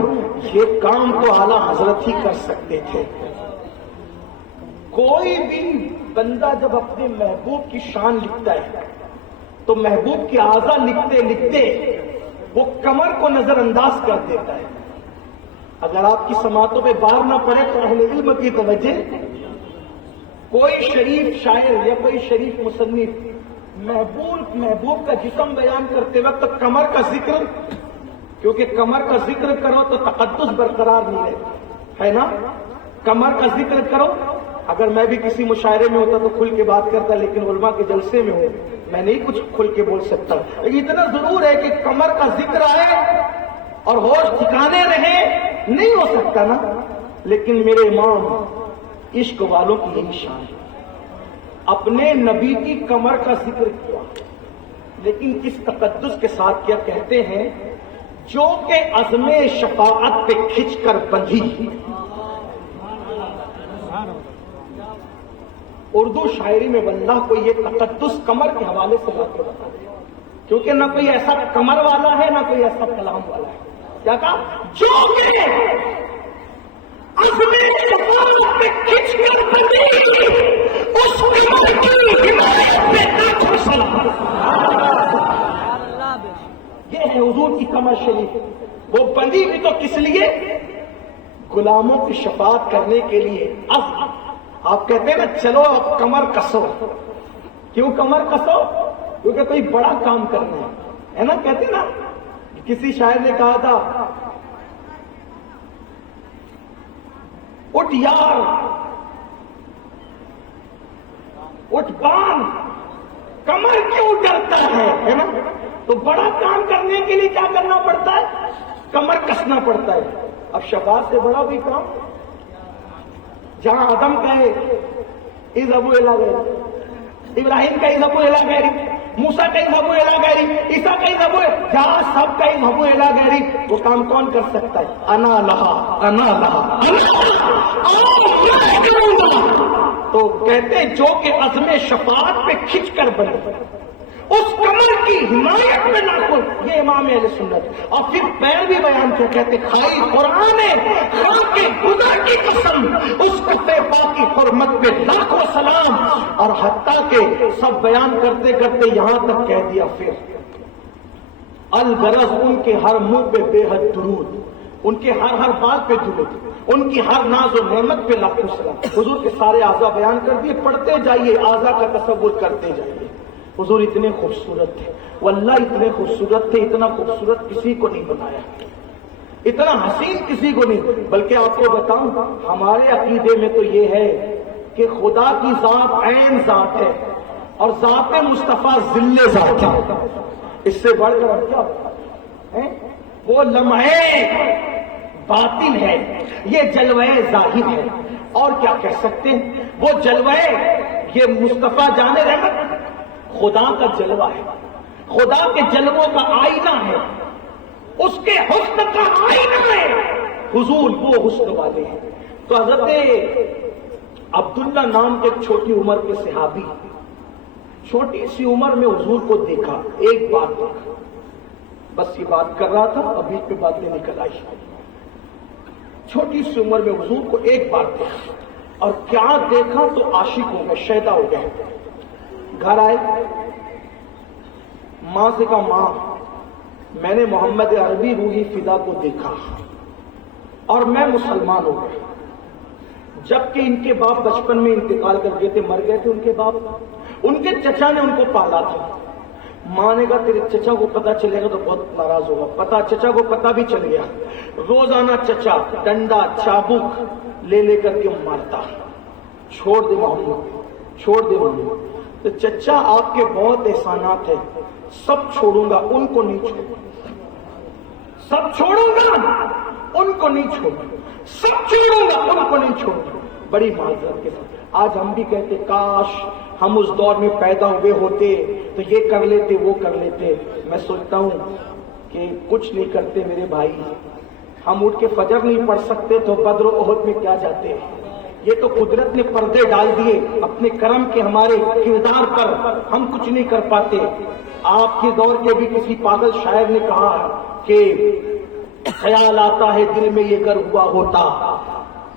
یہ کام تو اعلیٰ حضرت ہی کر سکتے تھے. کوئی بھی بندہ جب اپنے محبوب کی شان لکھتا ہے تو محبوب کے اعضاء لکھتے لکھتے وہ کمر کو نظر انداز کر دیتا ہے. اگر آپ کی سماعتوں پہ بار نہ پڑے تو اہل علم کی توجہ، کوئی شریف شاعر یا کوئی شریف مصنف محبوب کا جسم بیان کرتے وقت کمر کا ذکر، کیونکہ کمر کا ذکر کرو تو تقدس برقرار نہیں رہتا ہے نا. کمر کا ذکر کرو. اگر میں بھی کسی مشاعرے میں ہوتا تو کھل کے بات کرتا، لیکن علماء کے جلسے میں ہوں میں نہیں کچھ کھل کے بول سکتا. لیکن اتنا ضرور ہے کہ کمر کا ذکر آئے اور ہوش ٹھکانے رہے نہیں ہو سکتا نا. لیکن میرے امام عشق والوں کی یہی شان ہے، اپنے نبی کی کمر کا ذکر کیا، لیکن کس تقدس کے ساتھ کیا. کہتے ہیں جو کہ عزم شفاعت پہ کھچ کر بندھی. اردو شاعری میں واللہ کو یہ تقدس کمر کے حوالے سے بات بتا دیا، کیونکہ نہ کوئی ایسا کمر والا ہے نہ کوئی ایسا کلام والا ہے. کیا کہا؟ جو کہ عزم شفاعت پہ کھچ کر بندھی اس کمر کی حمایت پہ لاکھوں سلام. یہ ہے حضور کی کمر شریف. وہ بندھی بھی تو کس لیے؟ غلاموں کی شفاعت کرنے کے لیے. آپ کہتے ہیں نا چلو اب کمر کسو. کیوں کمر کسو؟ کیونکہ کوئی بڑا کام کرنا ہے نا. کہتے نا کسی شاعر نے کہا تھا اٹھ یار اٹھ بان کمر کیوں ڈرتا ہے نا. تو بڑا کام کرنے کے لیے کیا کرنا پڑتا ہے؟ کمر کسنا پڑتا ہے. اب شفاعت سے بڑا بھی کام، جہاں آدم کہے اذهبوا الى غیری، ابراہیم کا اذهبوا الى غیری، موسیٰ کا اذهبوا الى غیری، عیسیٰ کا اذهبوا، جہاں سب کا اذهبوا الى غیری، وہ کام کون کر سکتا ہے؟ انا لہا انا لہا میں کروں گا۔ تو کہتے جو کہ عزم شفاعت پہ کھچ کر بنے، اس کمر کی حمایت میں نہ کو، یہ امام اہل سنت۔ اور پھر پیر بھی بیان کیا، کہتے کھائی قرآن خاں کے خدا کی قسم، اس کفے پاک کی حرمت پہ لاکھوں سلام، اور حتیٰ کہ سب بیان کرتے کرتے یہاں تک کہہ دیا پھر الغرض ان کے ہر منہ پہ بے حد درود، ان کے ہر بات پہ درود، ان کی ہر ناز و نعمت پہ لاکھوں سلام۔ حضور کے سارے اعضاء بیان کر دیے، پڑھتے جائیے، اعضاء کا تصور کرتے جائیے۔ حضور اتنے خوبصورت تھے، واللہ اتنے خوبصورت تھے، اتنا خوبصورت کسی کو نہیں بنایا، اتنا حسین کسی کو نہیں۔ بلکہ آپ کو بتاؤں، ہمارے عقیدے میں تو یہ ہے کہ خدا کی ذات عین ذات ہے اور ذات مصطفیٰ ذل ذات ہے، اس سے بڑھ کر کیا ہے؟ وہ لمحے باطن ہے، یہ جلوہ ظاہر ہے، اور کیا کہہ سکتے ہیں؟ وہ جلوہ، یہ مصطفیٰ جان رحمت خدا کا جلوہ ہے، خدا کے جلووں کا آئینہ ہے، اس کے حسن کا آئینہ ہے، حضور وہ حسن والے ہیں۔ تو حضرت عبداللہ نام کے ایک چھوٹی عمر کے صحابی، چھوٹی سی عمر میں حضور کو دیکھا، ایک بات دیکھا، بس یہ بات کر رہا تھا، ابھی پہ باتیں نکل آئی۔ چھوٹی سی عمر میں حضور کو ایک بات دیکھا، اور کیا دیکھا تو عاشق ہو گئے، شیدا ہو گئے۔ گھر آئے، ماں سے کہا ماں میں نے محمد عربی روحی فدا کو دیکھا اور میں مسلمان ہو گیا، جبکہ ان کے باپ بچپن میں انتقال کر گئے تھے، مر گئے تھے ان کے باپ، ان کے چچا نے ان کو پالا تھا۔ ماں نے کہا تیرے چچا کو پتا چلے گا تو بہت ناراض ہوگا، پتا چچا کو پتا بھی چل گیا، روزانہ چچا ڈنڈا چابک لے لے کر کے مارتا، چھوڑ دے محمد، چھوڑ دے محمد۔ تو چچا آپ کے بہت احسانات ہیں، سب چھوڑوں گا ان کو نہیں چھوڑوں، سب چھوڑوں گا ان کو نہیں چھوڑوں، سب چھوڑوں گا ان کو نہیں چھوڑوں۔ بڑی معذرت کے ساتھ آج ہم بھی کہتے کاش ہم اس دور میں پیدا ہوئے ہوتے تو یہ کر لیتے وہ کر لیتے۔ میں سوچتا ہوں کہ کچھ نہیں کرتے میرے بھائی، ہم اٹھ کے فجر نہیں پڑھ سکتے تو بدر و احد میں کیا جاتے ہیں؟ یہ تو قدرت نے پردے ڈال دیے اپنے کرم کے ہمارے کردار پر، ہم کچھ نہیں کر پاتے۔ آپ کے دور کے بھی کسی پاگل شاعر نے کہا کہ خیال آتا ہے دل میں یہ گر ہوا ہوتا،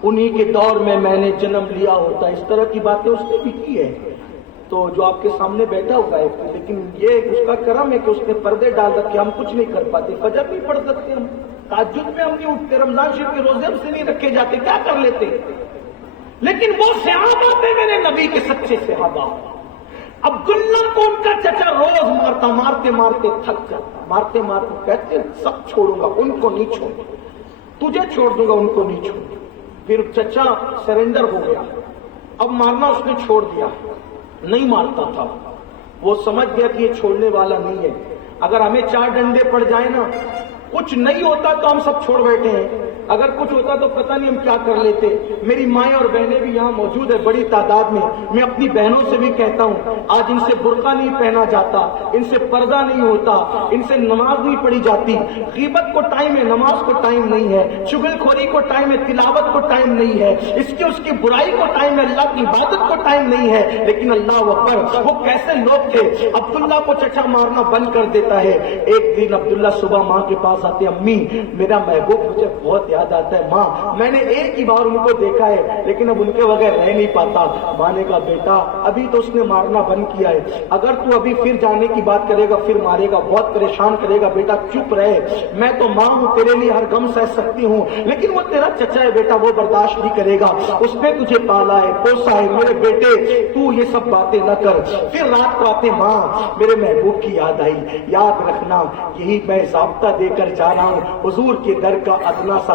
انہی کے دور میں نے جنم لیا ہوتا۔ اس طرح کی باتیں اس نے بھی کی ہے، تو جو آپ کے سامنے بیٹھا ہوا ہے، لیکن یہ اس کا کرم ہے کہ اس نے پردے ڈال رکھے، ہم کچھ نہیں کر پاتے، فجر نہیں پڑھ سکتے، ہم تہجد میں ہم نہیں اٹھتے، رمضان شریف کے روزے ہم سے نہیں رکھے جاتے، کیا کر لیتے؟ لیکن وہ صحابہ تھے میرے نبی کے سچے صحابہ۔ عبداللہ کو ان کا چچا روز مارتا، مارتے مارتے تھک جاتا، مارتے مارتے کہتے سب چھوڑوں گا ان کو نہیں چھوڑوں، تجھے چھوڑ دوں گا ان کو نہیں چھوڑوں۔ پھر چچا سرنڈر ہو گیا، اب مارنا اس نے چھوڑ دیا، نہیں مارتا تھا، وہ سمجھ گیا کہ یہ چھوڑنے والا نہیں ہے، اگر ہمیں 4 ڈنڈے پڑ جائیں نا، کچھ نہیں ہوتا تو ہم سب چھوڑ بیٹھے ہیں، اگر کچھ ہوتا تو پتہ نہیں ہم کیا کر لیتے۔ میری مائیں اور بہنیں بھی یہاں موجود ہیں بڑی تعداد میں، میں اپنی بہنوں سے بھی کہتا ہوں آج ان سے برقع نہیں پہنا جاتا، ان سے پردہ نہیں ہوتا، ان سے نماز نہیں پڑھی جاتی، غیبت کو ٹائم ہے، نماز کو ٹائم نہیں ہے، چغل خوری کو ٹائم ہے، تلاوت کو ٹائم نہیں ہے، اس کی برائی کو ٹائم ہے، اللہ کی عبادت کو ٹائم نہیں ہے۔ لیکن اللہ اکبر، وہ کیسے لوگ تھے۔ عبداللہ کو چچا مارنا بند کر دیتا ہے۔ ایک دن عبداللہ صبح ماں کے پاس آتے، امی میرا محبوب مجھے بہت یاد آتا ہے، ماں میں نے ایک ہی بار ان کو دیکھا ہے لیکن اب ان کے بغیر رہ نہیں پاتا۔ ماں نے کہا بیٹا ابھی تو اس نے مارنا بند کیا ہے، اگر تو ابھی پھر جانے کی بات کرے گا پھر مارے گا، بہت پریشان کرے گا، بیٹا چپ رہے، میں تو ماں ہوں، تیرے لیے ہر غم سہ سکتی ہوں، لیکن وہ تیرا چچا ہے بیٹا، وہ برداشت نہیں کرے گا، اس نے تجھے پالا ہے پوسا ہے، میرے بیٹے تو یہ سب باتیں نہ کر۔ پھر رات کو آتے، ماں میرے محبوب کی یاد آئی، یاد رکھنا یہی میں ضابطہ دے کر جا رہا ہوں، حضور کے در کا ادنا سا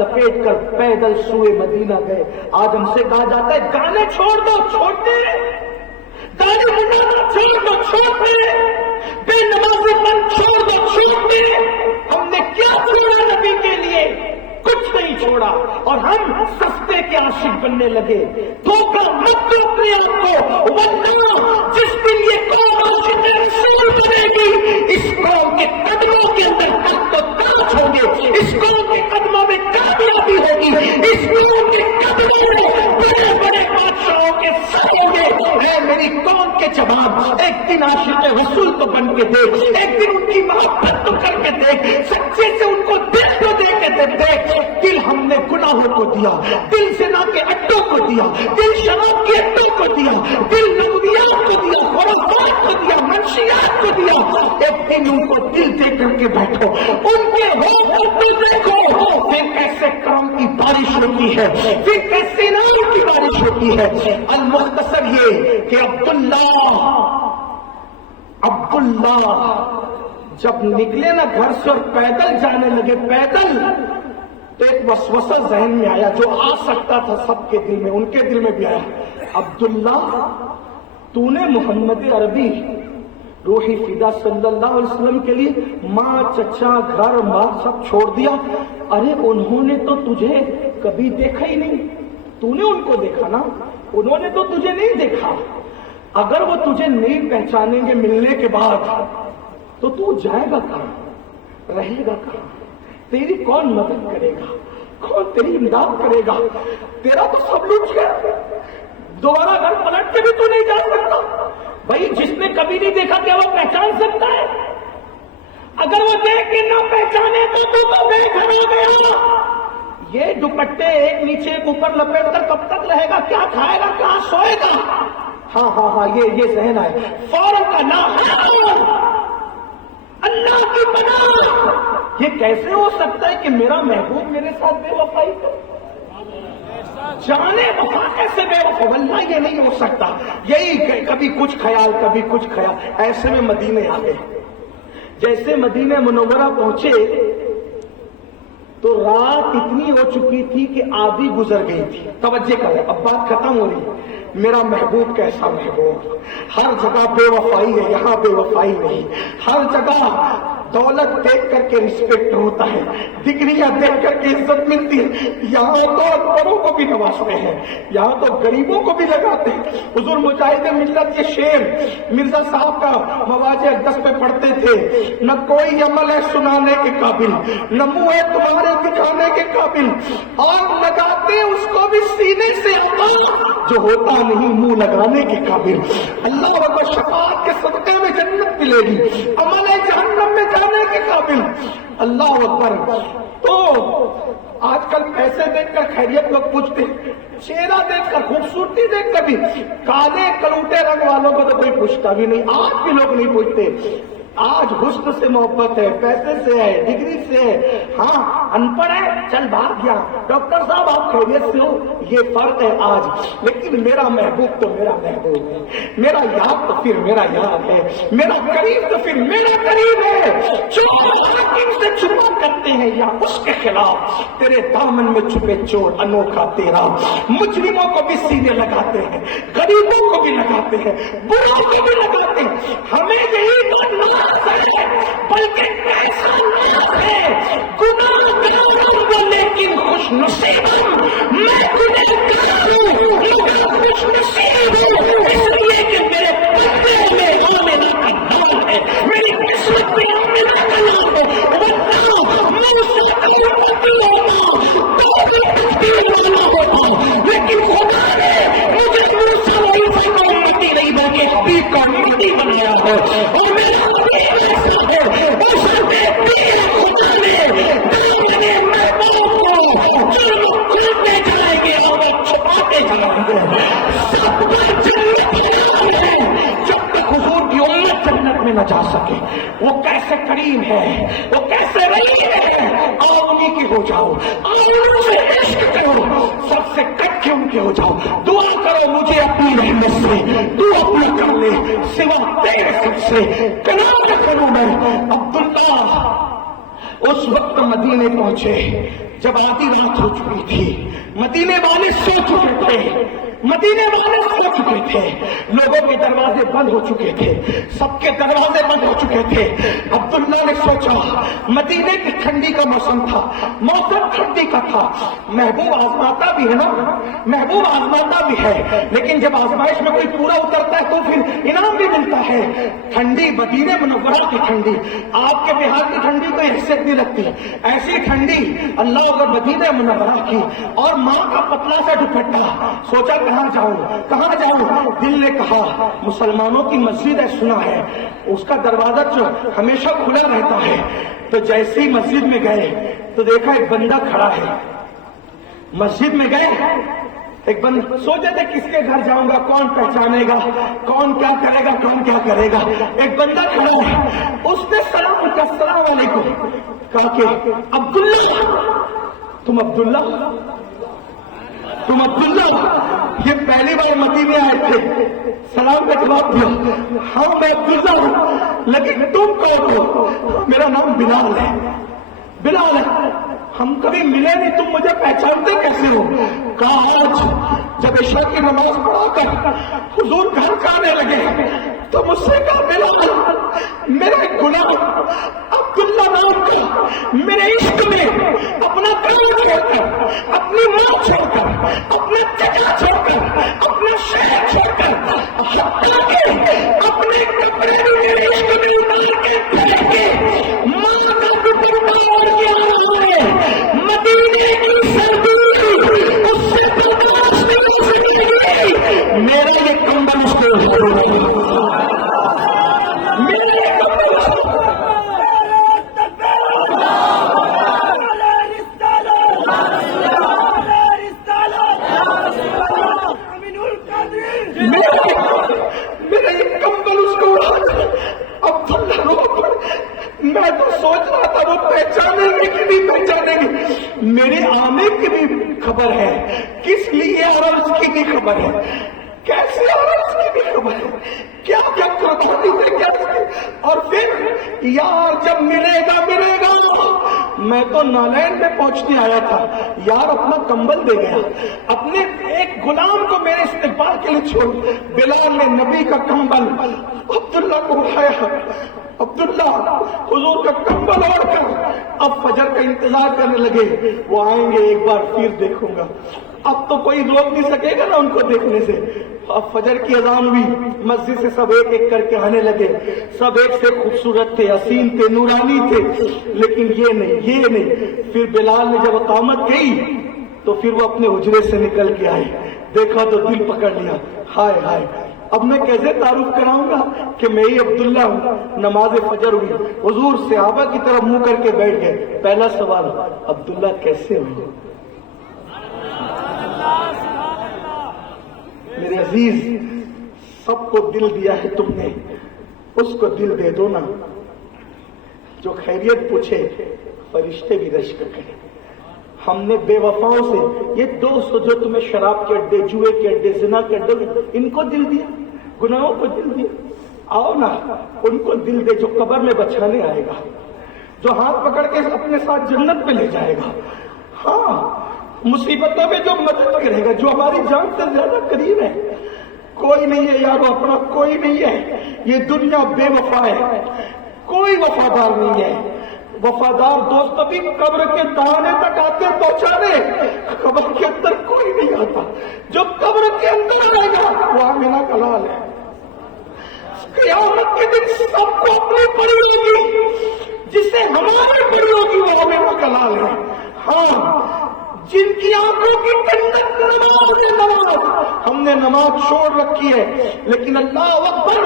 لپیٹ کر پیدل سوئے مدینہ گئے. آج ہم سے کہا جاتا ہے گانے چھوڑ دو، چھوڑتے داڑھی منڈانا چھوڑ دو، چھوڑتے بے نمازی پن چھوڑ دو، چھوڑتے. ہم نے کیا چھوڑا نبی کے لیے؟ کچھ نہیں چھوڑا. اور ہم سستے کے عاشق بننے لگے. دھوکہ مت دو اپنے آپ کو، ورنہ جس دن یہ قوم عاشق رسول بنے گی، اس قوم کے قدموں کے اندر تخت و تاج ہوں گے، اس قوم کے قدموں میں کامیابی ہوگی، اس قوم کے قدموں میں بڑے بڑے بادشاہوں کے سر ہوں گے. اے میری قوم کے جوان، ایک دن عاشق رسول تو بن کے دیکھ، ایک دن ان کی محبت تو کر کے دیکھ، سچے سے ان کو دل تو دے کے دیکھ. دل ہم نے گناہوں کو دیا، دل زنا کے اڈوں کو دیا، دل شراب کے اڈوں کو دیا، دل لغویات کو دیا، خرافات کو دیا، منشیات کو دیا. ایک دن ان کو دل دے کر کے بیٹھو، ان کے ہوٹل کو دیکھو، پھر کیسے کرم کی بارش ہوتی ہے، پھر کیسے انعام کی بارش ہوتی ہے. المختصر یہ کہ عبداللہ جب نکلے نا گھر سے اور پیدل جانے لگے، پیدل، تو ایک وسوسہ ذہن میں آیا جو آ سکتا تھا سب کے دل میں، ان کے دل میں بھی آیا. عبداللہ تو نے محمد عربی روحی فدا صلی اللہ علیہ وسلم کے لیے ماں، چچا، گھر بار سب چھوڑ دیا. ارے انہوں نے تو تجھے کبھی دیکھا ہی نہیں، تو نے ان کو دیکھا نا، انہوں نے تو تجھے نہیں دیکھا. اگر وہ تجھے نہیں پہچانیں گے ملنے کے بعد تو تو جائے گا کہاں، رہے گا کہاں؟ تیری کون مدد کرے گا، کون تیری امداد کرے گا؟ تیرا تو سب لوٹ گیا، دوبارہ گھر پلٹ کے بھی تو نہیں جا سکتا. بھائی جس نے کبھی نہیں دیکھا کیا وہ پہچان سکتا ہے؟ اگر وہ دیکھ کے نہ پہچانے تو بے گھر ہو گیا. یہ دوپٹے ایک نیچے ایک اوپر لپیٹ کر کب تک رہے گا؟ کیا کھائے گا، کہاں سوئے گا؟ ہاں یہ ذہن ہے. فوراً کا نام اللہ کی پناہ. یہ کیسے ہو سکتا ہے کہ میرا محبوب میرے ساتھ بے وفائی کرے؟ جانے وفا کیسے بے وفا؟ واللہ یہ نہیں ہو سکتا. یہی کبھی کچھ خیال کبھی کچھ خیال. ایسے میں مدینے آ گئے. جیسے مدینہ منورہ پہنچے تو رات اتنی ہو چکی تھی کہ آدھی گزر گئی تھی. توجہ کریں، اب بات ختم ہو رہی. میرا محبوب کیسا محبوب، ہر جگہ بے وفائی ہے، یہاں بے وفائی نہیں. ہر جگہ دولت دیکھ کر کے رسپیکٹ ہوتا ہے، ڈگریاں دیکھ کر کے عزت ملتی ہے. یہاں تو اکبروں کو بھی نوازتے ہیں، یہاں تو غریبوں کو بھی لگاتے ہیں. حضور مجاہد ملت کے شیر مرزا صاحب کا مواجہ اقدس پہ پڑھتے تھے. نہ کوئی عمل ہے سنانے کے قابل، نہ منہ ہے تمہارے دکھانے کے قابل، اور لگاتے اس کو بھی سینے سے جو ہوتا نہیں منہ لگانے کے قابل. اللہ کو شفاعت کے صدقے میں جنت ملے گی، عمل ہے جہنم میں جانے کے قابل. اللہ اکبر. تو آج کل پیسے دیکھ کر خیریت لوگ پوچھتے، چہرہ دیکھ کر، خوبصورتی دیکھ کر بھی. کالے کلوٹے رنگ والوں کو تو کوئی پوچھتا بھی نہیں، آج بھی لوگ نہیں پوچھتے. آج حسن سے محبت ہے، پیسے سے ہے، ڈگری سے ہے. ہاں ان پڑھ ہے، چل بھاگ گیا. ڈاکٹر صاحب آپ خیریت سے ہو، یہ فرق ہے آج. لیکن میرا محبوب تو میرا محبوب ہے، میرا یار تو پھر میرا یار ہے، میرا قریب تو پھر میرا قریب ہے. جو حاکم سے چھپا کرتے ہیں یا اس کے خلاف، تیرے دامن میں چھپے چور انوکھا تیرا. مجرموں کو بھی سینے لگاتے ہیں، غریبوں کو بھی لگاتے ہیں، بروں کو بھی لگاتے ہیں. ہمیں یہی بننا ہے، بلکہ ایسا ناز ہے گناہ گاروں لیکن خوش نصیب ہوں. میں گنہگار ہوں مگر خوش نصیب ہوں، اس لیے کہ میرے پردے میں آمنہ کا نام ہے، میری قسمت میں آمنہ کا نام ہے. ورنہ منہ سے امتی ہوتا تو بھی تقدیر والا ہوتا. لیکن خدا نے مجھے موسیٰ عیسیٰ کا امتی نہیں بلکہ حبیب کا امتی بنایا ہے. اور میرا نہ جا سکے. وہ کیسے کریم ہے، وہ کیسے رحیم ہے. آؤ انہیں کے ہو جاؤ، آؤ ان سے عشق کرو، سب سے کٹ کے ان کے ہو جاؤ. دعا کرو مجھے اپنی رحمت سے تو اپنا کر لے، سوا تیرے سب سے کلام کروں میں. عبداللہ اس وقت مدینے پہنچے جب آدھی رات ہو چکی تھی، مدینے والے سو چکے تھے، مدینے والے سو چکے تھے، لوگوں کے دروازے بند ہو چکے تھے، سب کے دروازے بند ہو چکے تھے۔ عبداللہ نے سوچا، مدینے کی ٹھنڈی کا موسم تھا، موسم ٹھنڈی کا تھا، محبوب آزماتا بھی ہے نا، محبوب آزماتا بھی ہے، لیکن جب آزمائش میں کوئی پورا اترتا ہے تو پھر انعام بھی ملتا ہے۔ ٹھنڈی مدینہ منورہ کی ٹھنڈی، آپ کے بہار کی ٹھنڈی کوئی حیثیت نہیں رکھتی، ایسی ٹھنڈی اللہ اکبر مدینہ منورہ کی، اور ماں کا پتلا سا دوپٹہ۔ سوچا کہاں جاؤں کہاں جاؤں، دل نے کہا مسلمانوں کی مسجد ہے، سنا ہے اس کا دروازہ جو ہمیشہ کھلا رہتا ہے۔ تو جیسے ہی مسجد میں گئے تو دیکھا ایک بندہ کھڑا ہے، مسجد میں گئے ایک بندہ، سوچے تھے کس کے گھر جاؤں گا، کون پہچانے گا، کون کیا کرے گا، کون کیا کرے گا، ایک بندہ کھڑا ہے، اس نے سلام کیا، السلام علیکم، کہا کہ عبداللہ، تم عبداللہ، تم عبداللہ، یہ پہلی بار مدینے آئے تھے، سلام کا جواب دیا، ہاں میں عبداللہ ہوں، لیکن تم کون ہو؟ میرا نام بلال ہے، بلال ہے، ہم کبھی ملے نہیں، تم مجھے پہچانتے کیسے ہو؟ کہا آج جب عشاء کی نماز پڑھا کر حضور گھر کا آنے لگے تو مجھ سے کہا بلال، میرا ایک غلام عبداللہ نام کا میرے عشق میں اپنا کام چھوڑ کر، اپنی ماں چھوڑ کر، اپنا چچا چھوڑ کر، اپنا شہر چھوڑ کر، حتیٰ کہ اپنے کپڑے بھی میرے عشق میں اتار کے پھینک کے ماں کا دوپٹہ اوڑھ کے آ رہا ہے۔ مدینے کی سردی اس سے برداشت نہیں ہو سکے، میرا یہ کمبل اس کو میں تو سوچ رہا تھا وہ پہچانیں گے کہ نہیں پہچانیں گے، میرے آنے کی بھی خبر ہے، کس لیے اور اس کی بھی خبر ہے، کیسے اور اس کی بھی خبر ہے، کیا کیا قربانی دے کیا، اور پھر یار جب ملے گا ملے گا، میں تو نالین میں پہنچنے آیا تھا، یار اپنا کمبل دے گیا، اپنے ایک غلام کو میرے استقبال کے لیے چھوڑ، بلال نے نبی کا کمبل عبداللہ کو اٹھایا، عبداللہ حضور کا کمبل اوڑھ کر اب فجر کا انتظار کرنے لگے، وہ آئیں گے ایک بار پھر دیکھوں گا، اب تو کوئی روک نہیں سکے گا نا ان کو دیکھنے سے۔ اب فجر کی اذان ہوئی، مسجد سے سب ایک ایک کر کے آنے لگے، سب ایک سے خوبصورت تھے، حسین تھے، نورانی تھے، لیکن یہ نہیں یہ نہیں۔ پھر بلال نے جب اقامت گئی تو پھر وہ اپنے حجرے سے نکل کے آئے، دیکھا تو دل پکڑ لیا، ہائے ہائے اب میں کیسے تعارف کراؤں گا کہ میں ہی عبداللہ ہوں۔ نماز فجر ہوئی، حضور صحابہ کی طرف منہ کر کے بیٹھ گئے، پہلا سوال عبداللہ کیسے ہوئے؟ میرے عزیز سب کو دل دیا ہے تم نے، اس کو دل دے دو نا، جو خیریت پوچھے فرشتے بھی رشک کریں۔ ہم نے بے وفاؤں سے، یہ دوست جو تمہیں شراب کے اڈے، جوئے کے اڈے، زنا کے اڈے، ان کو دل دیا، گناہوں کو دل دیا، آؤ نا ان کو دل دے، جو قبر میں بچانے آئے گا، جو ہاتھ پکڑ کے اپنے ساتھ جنت میں لے جائے گا، ہاں مصیبتوں میں جو مدد کرے گا، جو ہماری جان سے زیادہ قریب ہے۔ کوئی نہیں ہے یارو اپنا، کوئی نہیں ہے، یہ دنیا بے وفا ہے، کوئی وفادار نہیں ہے۔ وفادار دوست بھی قبر کے دانے تک آتے پہنچانے، قبر کے اندر کوئی نہیں آتا، جو قبر کے اندر آئے گا وہ آمینہ کا لال ہے۔ قیامت کے دن سب کو اپنی پڑی ہوگی، جسے ہماری پڑی ہوگی وہ آمینہ کا لال ہے۔ ہاں جن کی آنکھوں کی ٹھنڈک نماز، ہم نے نماز چھوڑ رکھی ہے لیکن اللہ اکبر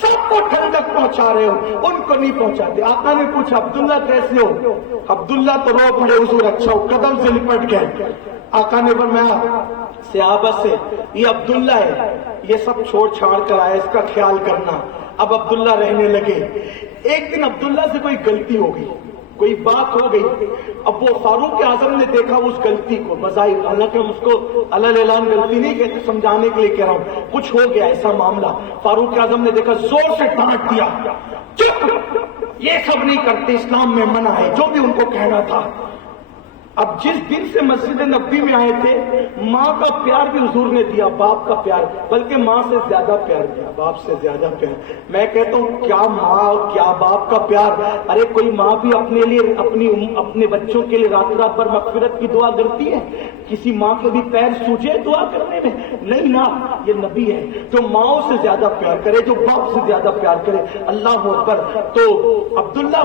سب کو ٹھنڈک پہنچا رہے ہو، ان کو نہیں پہنچاتے۔ آقا نے پوچھا عبداللہ کیسے ہو؟ عبداللہ تو رو پڑے، حضور اچھا ہو، قدم سے لپٹ گئے۔ آقا نے فرمایا صحابہ سے یہ عبداللہ ہے، یہ سب چھوڑ چھاڑ کر آیا، اس کا خیال کرنا۔ اب عبداللہ رہنے لگے۔ ایک دن عبداللہ سے کوئی غلطی ہو گئی، کوئی بات ہو گئی، اب وہ فاروق اعظم نے دیکھا اس غلطی کو بظاہر، حالانکہ ہم اس کو علل اعلان غلطی نہیں کہتے، سمجھانے کے لیے کہہ رہا ہوں، کچھ ہو گیا ایسا معاملہ۔ فاروق اعظم نے دیکھا، زور سے ڈانٹ دیا، چپ، یہ سب نہیں کرتے، اسلام میں منع ہے، جو بھی ان کو کہنا تھا۔ اب جس دن سے مسجد نبوی میں آئے تھے ماں کا پیار بھی حضور نے دیا، باپ کا پیار، بلکہ ماں سے زیادہ پیار دیا، باپ سے زیادہ پیار۔ میں کہتا ہوں کیا ماں اور کیا باپ کا پیار! ارے کوئی ماں بھی اپنے لیے اپنے بچوں کے لیے رات رات بھر مغفرت کی دعا کرتی ہے؟ کسی ماں کے بھی پیر سوجے دعا کرنے میں؟ نہیں نا، یہ نبی ہے جو ماؤں سے زیادہ پیار کرے، جو باپ سے زیادہ پیار کرے۔ اللہ اکبر۔ تو عبداللہ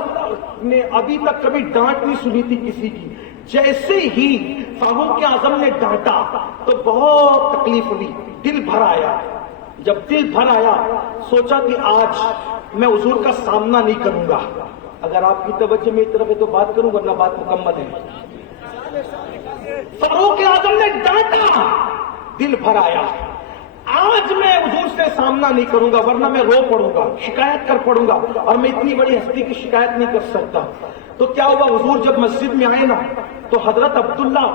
نے ابھی تک کبھی ڈانٹ نہیں سنی تھی کسی کی، جیسے ہی فاروق اعظم نے ڈانٹا تو بہت تکلیف ہوئی، دل بھر آیا۔ جب دل بھر آیا سوچا کہ آج میں حضور کا سامنا نہیں کروں گا۔ اگر آپ کی توجہ میری طرف ہے تو بات کروں، ورنہ بات مکمل ہے۔ فاروق اعظم نے ڈانٹا، دل بھر آیا، آج میں حضور سے سامنا نہیں کروں گا ورنہ میں رو پڑوں گا، شکایت کر پڑوں گا، اور میں اتنی بڑی ہستی کی شکایت نہیں کر سکتا۔ تو کیا ہوا، حضور جب مسجد میں آئے نا تو حضرت عبداللہ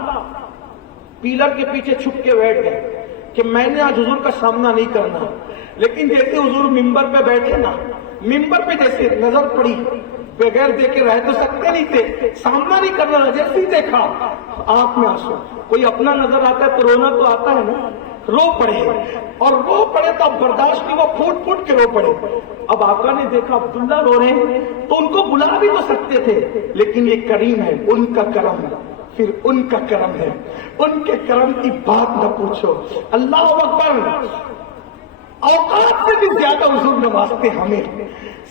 پیلر کے پیچھے چھپ کے بیٹھ گئے کہ میں نے آج حضور کا سامنا نہیں کرنا۔ لیکن جیسے حضور ممبر پہ بیٹھے نا، ممبر پہ جیسے نظر پڑی، بغیر دیکھے رہ تو سکتے نہیں تھے، سامنا نہیں کرنا، جیسے ہی دیکھا آنکھ میں آنسو۔ کوئی اپنا نظر آتا ہے تو رونا تو آتا ہے نا، رو پڑے، اور رو پڑے تو اب برداشت نہیں، وہ پھوٹ پھوٹ کے رو پڑے۔ اب آقا نے دیکھا عبداللہ رو رہے ہیں تو ان کو بلا بھی تو سکتے تھے، لیکن یہ کریم ہے، ان کا کرم ہے، پھر ان کا کرم ہے، ان کے کرم کی بات نہ پوچھو۔ اللہ اکبر۔ اوقات سے بھی زیادہ حضور نوازتے ہمیں۔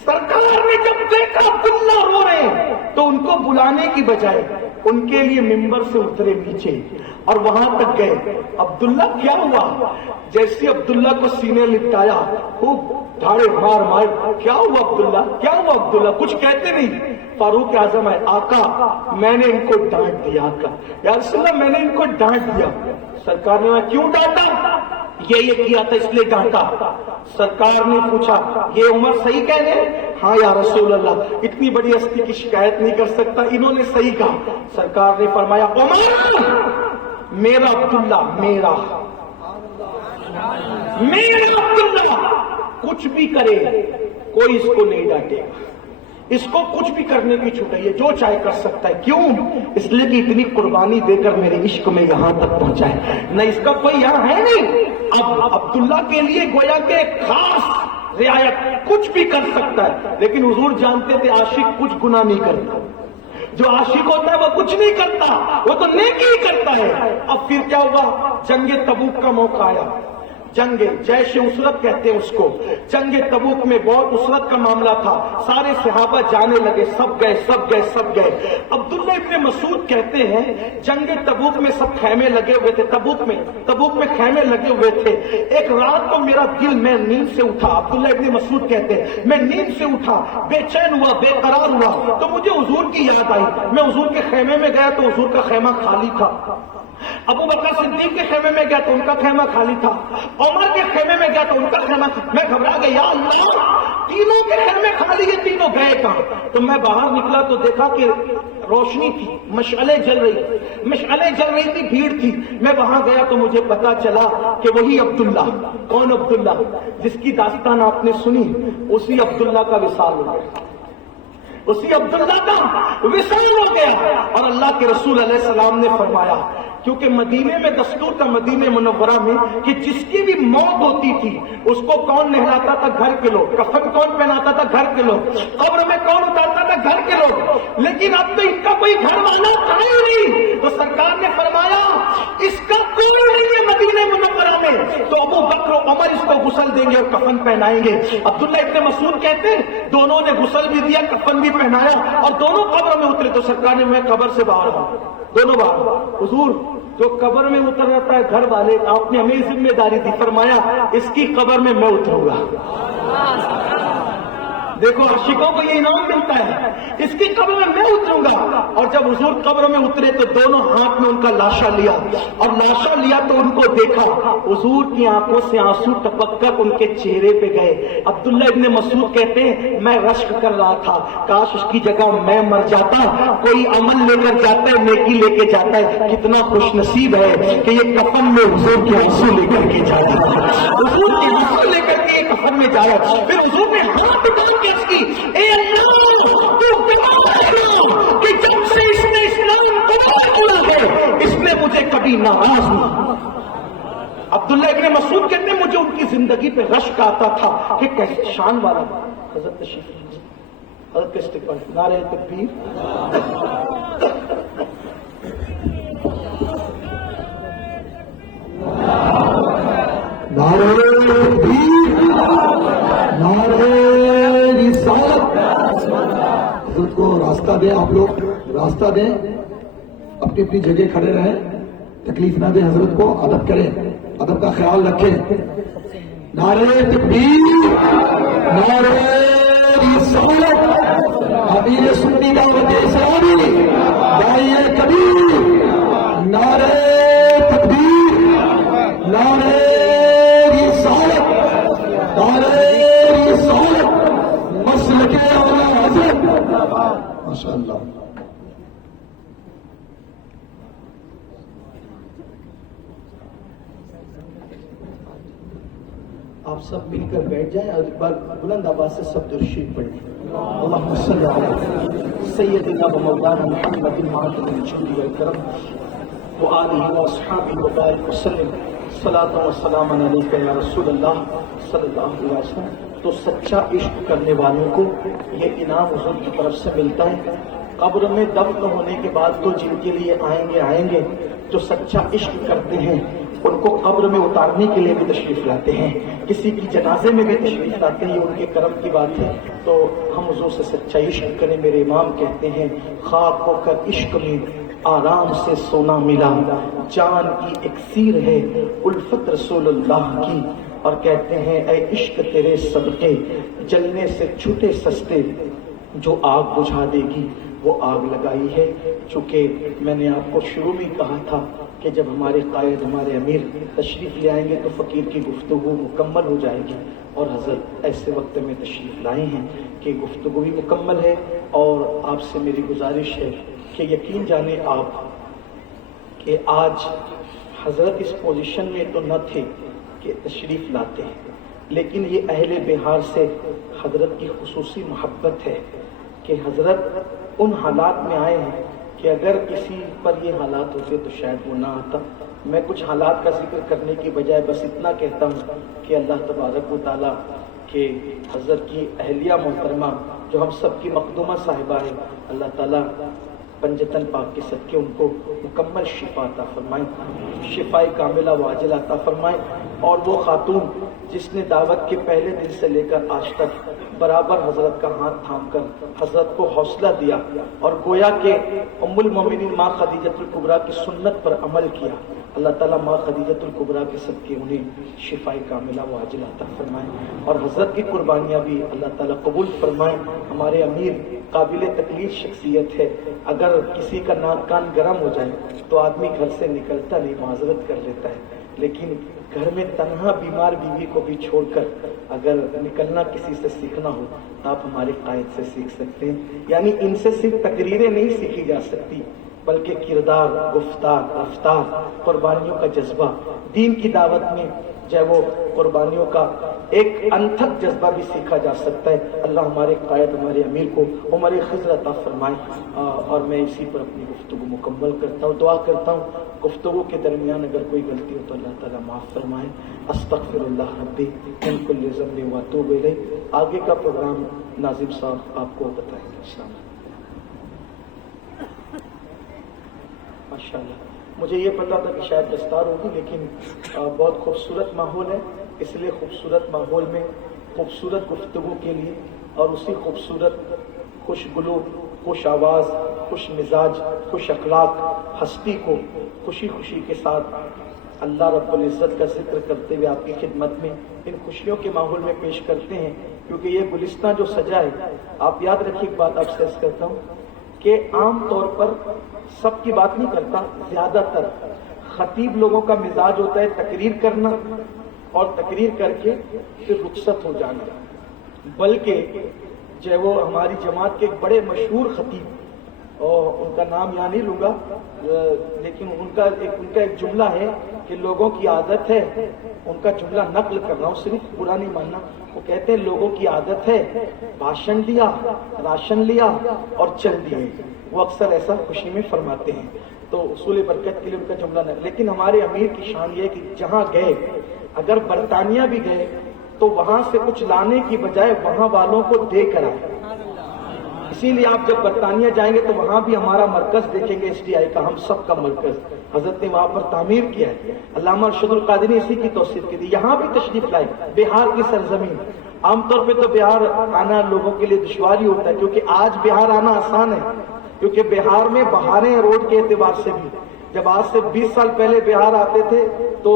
سرکار نے جب دیکھا عبداللہ رو رہے ہیں تو ان کو بلانے کی بجائے ان کے لیے ممبر سے اترے نیچے اور وہاں تک گئے۔ عبداللہ کیا ہوا؟ جیسے عبداللہ کو سینے لپٹایا، خوب دھاڑے مار مار، کیا ہوا عبداللہ، کیا ہوا عبداللہ؟ کچھ کہتے نہیں۔ فاروق اعظم ہے، آقا میں نے ان کو ڈانٹ دیا، آقا یا رسول اللہ میں نے ان کو ڈانٹ دیا۔ سرکار نے کیوں ڈانٹا؟ یہ کیا تھا اس لیے ڈانٹا۔ سرکار نے پوچھا یہ عمر صحیح کہہ رہے ہیں؟ ہاں یا رسول اللہ، اتنی بڑی ہستی کی شکایت نہیں کر سکتا، انہوں نے صحیح کہا۔ سرکار نے فرمایا عمر میرا عبداللہ، میرا عبداللہ کچھ بھی کرے کوئی اس کو نہیں ڈانٹے گا، اس کو کچھ بھی کرنے کی چھوٹ ہے، یہ جو چاہے کر سکتا ہے۔ کیوں؟ اس لیے کہ اتنی قربانی دے کر میرے عشق میں یہاں تک پہنچا ہے، نہ اس کا کوئی یہاں ہے نہیں۔ اب عبداللہ کے لیے گویا کہ خاص رعایت، کچھ بھی کر سکتا ہے، لیکن حضور جانتے تھے عاشق کچھ گناہ نہیں کرتا، جو عاشق ہوتا ہے وہ کچھ نہیں کرتا، وہ تو نیکی ہی کرتا ہے۔ اب پھر کیا ہوا؟ جنگ تبوک کا موقع آیا، جنگ جیش اسرت کہتے ہیں اس کو۔ جنگ تبوک میں بہت اسرت کا معاملہ تھا، سارے صحابہ جانے لگے، سب گئے۔ عبداللہ ابن مسعود کہتے ہیں جنگ تبوک میں سب خیمے لگے ہوئے تھے، تبوک میں خیمے لگے ہوئے تھے۔ ایک رات کو میرا دل، میں نیند سے اٹھا، عبداللہ ابن مسعود کہتے ہیں میں نیند سے اٹھا، بے چین ہوا، بے قرار ہوا، تو مجھے حضور کی یاد آئی۔ میں حضور کے خیمے میں گیا تو حضور کا خیمہ خالی تھا، ابو بکر صدیق کے خیمے میں گیا تو ان کا خیمہ خالی تھا، عمر کے خیمے میں گیا تو ان کا خیمہ، میں گھبرا گیا، یا اللہ تینوں کے خیمے خالی ہیں، تینوں گئے کہاں؟ تو میں باہر نکلا تو دیکھا کہ روشنی تھی، مشعلیں جل رہی تھی، بھیڑ تھی۔ میں وہاں گیا تو مجھے پتا چلا کہ وہی عبداللہ، کون عبداللہ جس کی داستان آپ نے سنی، اسی عبداللہ کا وصال ہو گیا، اسی عبداللہ کا وصال ہو گیا۔ اور اللہ کے رسول علیہ السلام نے فرمایا، کیونکہ مدینے میں دستور تھا، مدینہ منورہ میں، کہ جس کی بھی موت ہوتی تھی اس کو کون نہلاتا تھا؟ گھر کے لوگ۔ کفن کون پہناتا تھا؟ گھر کے لوگ۔ قبر میں کون اتارتا تھا؟ گھر کے لوگ۔ لیکن اب تو ان کا کوئی گھر والا تھا ہی نہیں، تو سرکار نے فرمایا اس کا کوئی نہیں ہے مدینہ منورہ میں، تو ابو بکر و عمر اس کو غسل دیں گے اور کفن پہنائیں گے۔ عبداللہ ابن مسعود کہتے ہیں دونوں نے غسل بھی دیا، کفن بھی پہنایا، اور دونوں قبر میں اترے تو سرکار نے میں قبر سے باہر ہوں، دونوں باہر۔ حضور جو قبر میں اتر رہتا ہے گھر والے، آپ نے ہمیں ذمہ داری دی، فرمایا اس کی قبر میں اتروں گا۔ دیکھو عاشقوں کو یہ انعام ملتا ہے، اس کی قبر میں اتروں گا۔ اور جب حضور قبر میں اترے تو دونوں ہاتھ میں ان کا لاشا لیا، اور لاشا لیا تو ان کو دیکھا، حضور کی آنکھوں سے آنسو ٹپک کر ان کے چہرے پہ گئے۔ عبداللہ ابن مسعود کہتے ہیں میں رشک کر رہا تھا، کاش اس کی جگہ میں مر جاتا، کوئی عمل لے کر جاتا ہے، نیکی لے کے جاتا ہے، کتنا خوش نصیب ہے کہ یہ کفن میں حضور کے آنسو لے کر کے جایا، حضور کے آنسو لے کر کے کفن میں جایا۔ پھر حضور نے ہاتھ اٹھا کے اے اللہ تو کہ جب سے اس نے اسلام قبول کیا ہے اس نے مجھے کبھی ناراض نہیں. عبداللہ ابن مسعود کہتے ہیں مجھے ان کی زندگی پہ رشک آتا تھا کہ کیسے شان والا. حضرت تشریف حضرت کے استقبال. نعرہ تکبیر. نعرہ تکبیر، نعرہ رسالت. حضرت کو راستہ دیں، آپ لوگ راستہ دیں، اپنی اپنی جگہ کھڑے رہیں، تکلیف نہ دیں حضرت کو، ادب کریں، ادب کا خیال رکھیں. نعرہ تکبیر، نعرہ رسالت. امیر سنی دعوت اسلامی داعیہ کبیر. نعرہ تکبیر، نعرہ رسالت، نعرہ رسالت. مسلک اعلی حضرت. ماشاء اللہ. آپ سب مل کر بیٹھ جائیں اور ایک بار بلند آواز سے سب درود شریف پڑھیں. اللہم صلی علی سیدنا و مولانا محمد المعطل الجود والکرم وآلہ واصحابہ وبارک وسلم. صلاۃ و سلام علیک یا رسول اللہ صلی اللہ علیہ وسلم. تو سچا عشق کرنے والوں کو یہ انعام حضور کی طرف سے ملتا ہے. قبر میں دفن ہونے کے بعد تو جن کے لیے آئیں گے جو سچا عشق کرتے ہیں ان کو قبر میں اتارنے کے لیے بھی تشریف لاتے ہیں، کسی کی جنازے میں بھی تشریف لاتے ہیں. یہ ان کے کرم کی بات ہے. تو ہم حضور سے سچا عشق کریں. میرے امام کہتے ہیں خاک ہو کر عشق میں آرام سے سونا ملا، جان کی اکسیر ہے الفت رسول اللہ کی. اور کہتے ہیں اے عشق تیرے صدقے جلنے سے چھوٹے سستے، جو آگ بجھا دے گی وہ آگ لگائی ہے. چونکہ میں نے آپ کو شروع میں کہا تھا کہ جب ہمارے قائد ہمارے امیر تشریف لے آئیں گے تو فقیر کی گفتگو مکمل ہو جائے گی. اور حضرت ایسے وقت میں تشریف لائے ہیں کہ گفتگو بھی مکمل ہے. اور آپ سے میری گزارش ہے کہ یقین جانیں آپ کہ آج حضرت اس پوزیشن میں تو نہ تھے کہ تشریف لاتے ہیں، لیکن یہ اہل بہار سے حضرت کی خصوصی محبت ہے کہ حضرت ان حالات میں آئے ہیں کہ اگر کسی پر یہ حالات ہوتے تو شاید وہ نہ آتا. میں کچھ حالات کا ذکر کرنے کی بجائے بس اتنا کہتا ہوں کہ اللہ تبارک و تعالیٰ کہ حضرت کی اہلیہ محترمہ جو ہم سب کی مخدومہ صاحبہ ہے، اللہ تعالیٰ پنجتن پاک کے صدقے ان کو مکمل شفا عطا فرمائیں، شفاء کاملہ و عاجلہ عطا فرمائیں. اور وہ خاتون جس نے دعوت کے پہلے دن سے لے کر آج تک برابر حضرت کا ہاتھ تھام کر حضرت کو حوصلہ دیا اور گویا کہ ام المومنین ماں خدیجۃ الکبریٰ کی سنت پر عمل کیا، اللہ تعالیٰ ماں خدیجۃ الکبریٰ کے صدقے انہیں شفاء کاملہ و عاجلہ عطا فرمائیں. اور حضرت کی قربانیاں بھی اللہ تعالیٰ قبول فرمائیں. ہمارے امیر قابل تکلیف شخصیت ہے. اگر کسی کا ناک کان گرم ہو جائے تو آدمی گھر سے نکلتا نہیں، معذرت کر لیتا ہے، لیکن گھر میں تنہا بیمار بیوی کو بھی چھوڑ کر اگر نکلنا کسی سے سیکھنا ہو تو آپ ہمارے قائد سے سیکھ سکتے ہیں. یعنی ان سے صرف تقریریں نہیں سیکھی جا سکتی بلکہ کردار، گفتار، رفتار، قربانیوں کا جذبہ. دین کی دعوت میں چاہے وہ قربانیوں کا ایک انتھک جذبہ بھی سیکھا جا سکتا ہے. اللہ ہمارے قائد ہمارے امیر کو عمر خضر عطا فرمائے. اور میں اسی پر اپنی گفتگو مکمل کرتا ہوں. دعا کرتا ہوں گفتگو کے درمیان اگر کوئی غلطی ہو تو اللہ تعالیٰ معاف فرمائے. استغفر اللہ ربی من کل ذنب واتوب الیہ. آگے کا پروگرام ناظم صاحب آپ کو بتائیں گے. السلام علیکم. ماشاءاللہ مجھے یہ پتا تھا کہ شاید دستار ہوگی، لیکن بہت خوبصورت ماحول ہے، اس لیے خوبصورت ماحول میں خوبصورت گفتگو کے لیے اور اسی خوبصورت خوش گلو، خوش آواز، خوش مزاج، خوش اخلاق ہستی کو خوشی خوشی کے ساتھ اللہ رب العزت کا ذکر کرتے ہوئے آپ کی خدمت میں ان خوشیوں کے ماحول میں پیش کرتے ہیں. کیونکہ یہ گلستان جو سجا ہے، آپ یاد رکھیے ایک بات آپ سے عرض کرتا ہوں کہ عام طور پر سب کی بات نہیں کرتا، زیادہ تر خطیب لوگوں کا مزاج ہوتا ہے تقریر کرنا اور تقریر کر کے پھر رخصت ہو جانا. بلکہ جو ہے وہ ہماری جماعت کے ایک بڑے مشہور خطیب، اور ان کا نام یہاں نہیں لوں گا، لیکن ان کا ایک جملہ ہے کہ لوگوں کی عادت ہے، ان کا جملہ نقل کر رہا ہوں، صرف برا نہیں ماننا. وہ کہتے ہیں لوگوں کی عادت ہے بھاشن دیا، راشن لیا اور چل دیے، وہ اکثر ایسا خوشی میں فرماتے ہیں، تو اصول برکت کے لیے ان کا جملہ نہیں. لیکن ہمارے امیر کی شان یہ ہے کہ جہاں گئے، اگر برطانیہ بھی گئے تو وہاں سے کچھ لانے کی بجائے وہاں والوں کو دے کر آئے. اسی لیے آپ جب برطانیہ جائیں گے تو وہاں بھی ہمارا مرکز دیکھیں گے، ایس ڈی آئی کا، ہم سب کا مرکز حضرت نے وہاں پر تعمیر کیا ہے. علامہ ارشد القادری نے اسی کی توصیف کی تھی. یہاں بھی تشریف لائے، بہار کی سرزمین. عام طور پہ تو بہار آنا لوگوں کے لیے دشواری ہوتا ہے، کیونکہ آج بہار آنا آسان ہے، کیونکہ بہار میں بہاریں روڈ کے اعتبار سے بھی. جب آج سے 20 سال پہلے بہار آتے تھے تو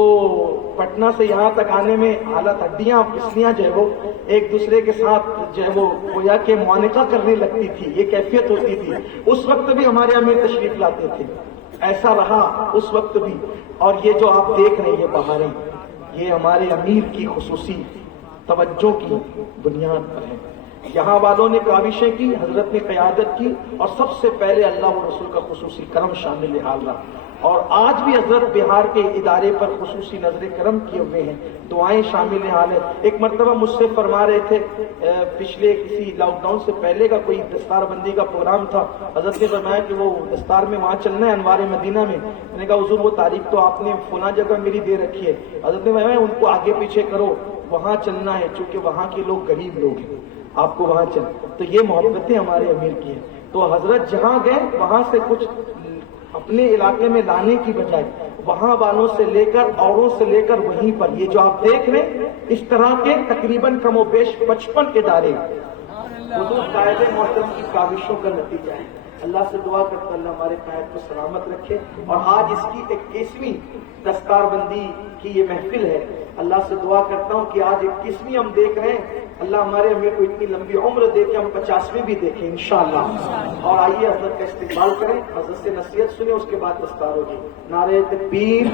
پٹنہ سے یہاں تک آنے میں حالت ہڈیاں پسلیاں جو ہے وہ ایک دوسرے کے ساتھ جو ہے وہ گویا کہ معانقہ کرنے لگتی تھی، یہ کیفیت ہوتی تھی. اس وقت بھی ہمارے امیر تشریف لاتے تھے، ایسا رہا اس وقت بھی. اور یہ جو آپ دیکھ رہے ہیں یہ بہاریں، یہ ہمارے امیر کی خصوصی توجہ کی بنیاد پر ہے. یہاں والوں نے کاوشیں کی، حضرت نے قیادت کی، اور سب سے پہلے اللہ و رسول کا خصوصی کرم شامل حال رہا. اور آج بھی حضرت بہار کے ادارے پر خصوصی نظر کرم کیے ہوئے ہیں، دعائیں شامل حال ہے. ایک مرتبہ مجھ سے فرما رہے تھے، پچھلے کسی لاک ڈاؤن سے پہلے کا کوئی دستار بندی کا پروگرام تھا، حضرت نے فرمایا کہ وہ دستار میں وہاں چلنا ہے انوار مدینہ میں. میں نے کہا حضور وہ تاریخ تو آپ نے فلاں جگہ میری دے رکھی ہے. حضرت نے فرمایا ان کو آگے پیچھے کرو، وہاں چلنا ہے، چونکہ وہاں کے لوگ غریب لوگ ہیں، آپ کو وہاں چل. تو یہ محبتیں ہمارے امیر کی ہیں. تو حضرت جہاں گئے وہاں سے کچھ اپنے علاقے میں لانے کی بجائے وہاں والوں سے لے کر، اوروں سے لے کر وہیں پر، یہ جو آپ دیکھ رہے ہیں اس طرح کے تقریباً کم و بیش 55 ادارے حضور قائد محترم کی کاوشوں کا نتیجہ ہے. اللہ سے دعا کرتا اللہ ہمارے قائد کو سلامت رکھے. اور آج اس کی 21ویں دستار بندی کی یہ محفل ہے. اللہ سے دعا کرتا ہوں کہ آج 21ویں ہم دیکھ رہے ہیں، اللہ ہمارے امیر کو اتنی لمبی عمر دے کے ہم 50ویں بھی دیکھیں انشاءاللہ. اور آئیے حضرت کا استقبال کریں، حضرت سے نصیحت سنیں، اس کے بعد دستار ہوگی. نعرہ تکبیر.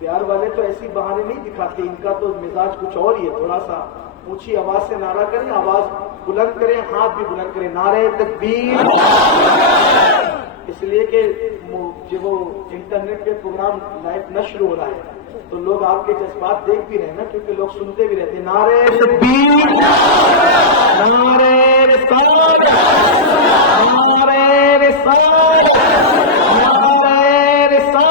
بہار والے تو ایسی بہانے نہیں دکھاتے، ان کا تو مزاج کچھ اور ہی ہے. تھوڑا سا اونچی آواز سے نعرہ کریں، آواز بلند کریں، ہاتھ بھی بلند کریں. نعرہ تکبیر. اس لیے کہ جب وہ انٹرنیٹ پہ پروگرام لائیو نشر ہو رہا ہے تو لوگ آپ کے جذبات دیکھ بھی رہے ہیں نا، کیونکہ لوگ سنتے بھی رہتے ہیں. نعرہ تکبیر، نعرہ رسالت، نعرہ رسالت، نعرہ رسالت.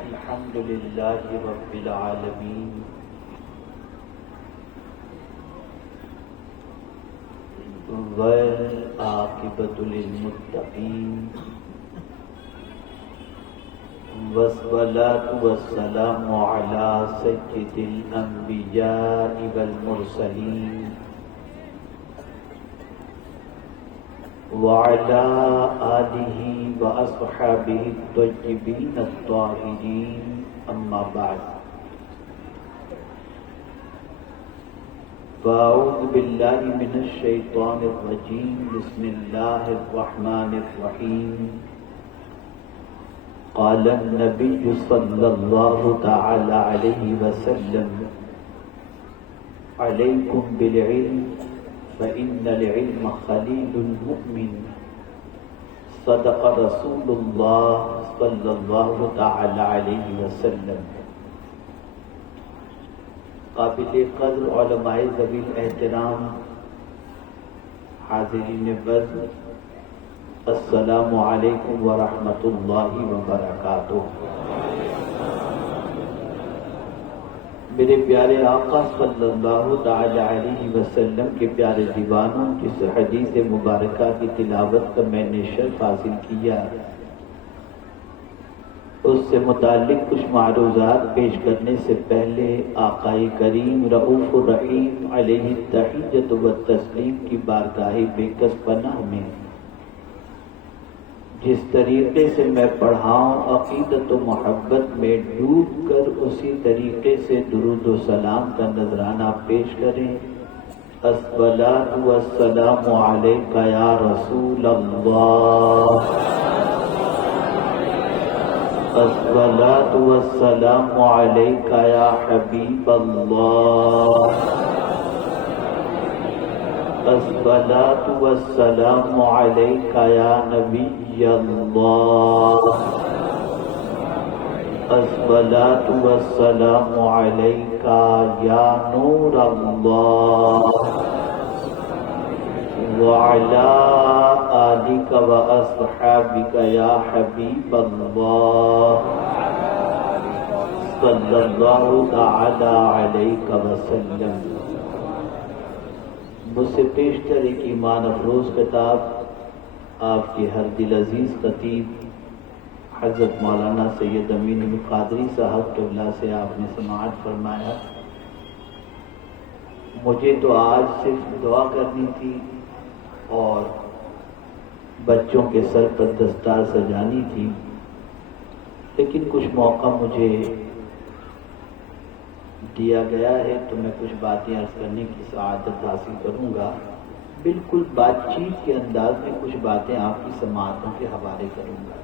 الحمدللہ رب العالمین والعاقبۃ للمتقین والصلاۃ والسلام علی سید الانبیاء والمرسلین وعلى آلہ واصحابہ الطیبین الطاہرین. اما بعد، فاعوذ باللہ من الشیطان الرجیم. بسم اللہ الرحمن الرحیم. قال النبی صلی اللہ تعالی علیہ وسلم علیکم بالعلم فإن العلم خلیل المؤمن. صدق رسول اللہ صلی اللہ تعالی علیہ وسلم. قابل قدر علماء ذوی الاحترام، حاضرین بزم، السلام علیکم ورحمۃ اللہ وبرکاتہ. میرے پیارے آقا صلی اللہ تعالی علیہ وسلم کے پیارے دیوانوں، جس حدیث مبارکہ کی تلاوت کا میں نے شرف حاصل کیا، اس سے متعلق کچھ معروضات پیش کرنے سے پہلے آقائے کریم رؤوف الرحیم علیہ التحیۃ والتسلیم کی بارگاہ بے کس پناہ میں جس طریقے سے میں پڑھاؤں عقیدت و محبت میں ڈوب کر اسی طریقے سے درود و سلام کا نذرانہ پیش کریں۔ الصلاۃ والسلام علیک یا رسول اللہ، الصلاۃ والسلام علیک یا حبیب اللہ، الصلاۃ والسلام علیک یا نبی اللہ، الصلاۃ والسلام علیک یا نور اللہ، وعلی آلک واصحابک یا حبیب اللہ، صلی اللہ تعالی علیہ وسلم۔ مجھ سے پیشتر ایک ایمان افروز کتاب آپ کے ہر دل عزیز خطیب حضرت مولانا سید امین القادری صاحب قبلہ سے آپ نے سماعت فرمایا۔ مجھے تو آج صرف دعا کرنی تھی اور بچوں کے سر پر دستار سجانی تھی، لیکن کچھ موقع مجھے دیا گیا ہے تو میں کچھ باتیں عرض کرنے کی سعادت حاصل کروں گا۔ بالکل بات چیت کے انداز میں کچھ باتیں آپ کی سماعتوں کے حوالے کروں گا۔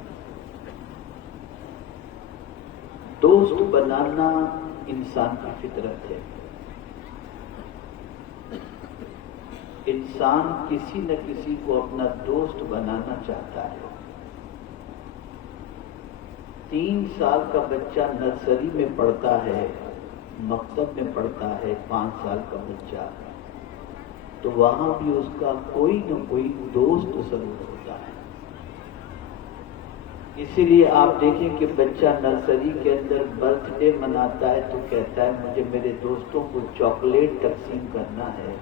دوست بنانا انسان کی فطرت ہے۔ انسان کسی نہ کسی کو اپنا دوست بنانا چاہتا ہے۔ 3 سال کا بچہ نرسری میں پڑھتا ہے، مکتب میں پڑھتا ہے 5 سال کا بچہ، تو وہاں بھی اس کا کوئی نہ کوئی دوست ضرور ہوتا ہے۔ اسی لیے آپ دیکھیں کہ بچہ نرسری کے اندر برتھ ڈے مناتا ہے تو کہتا ہے مجھے میرے دوستوں کو چاکلیٹ تقسیم کرنا ہے،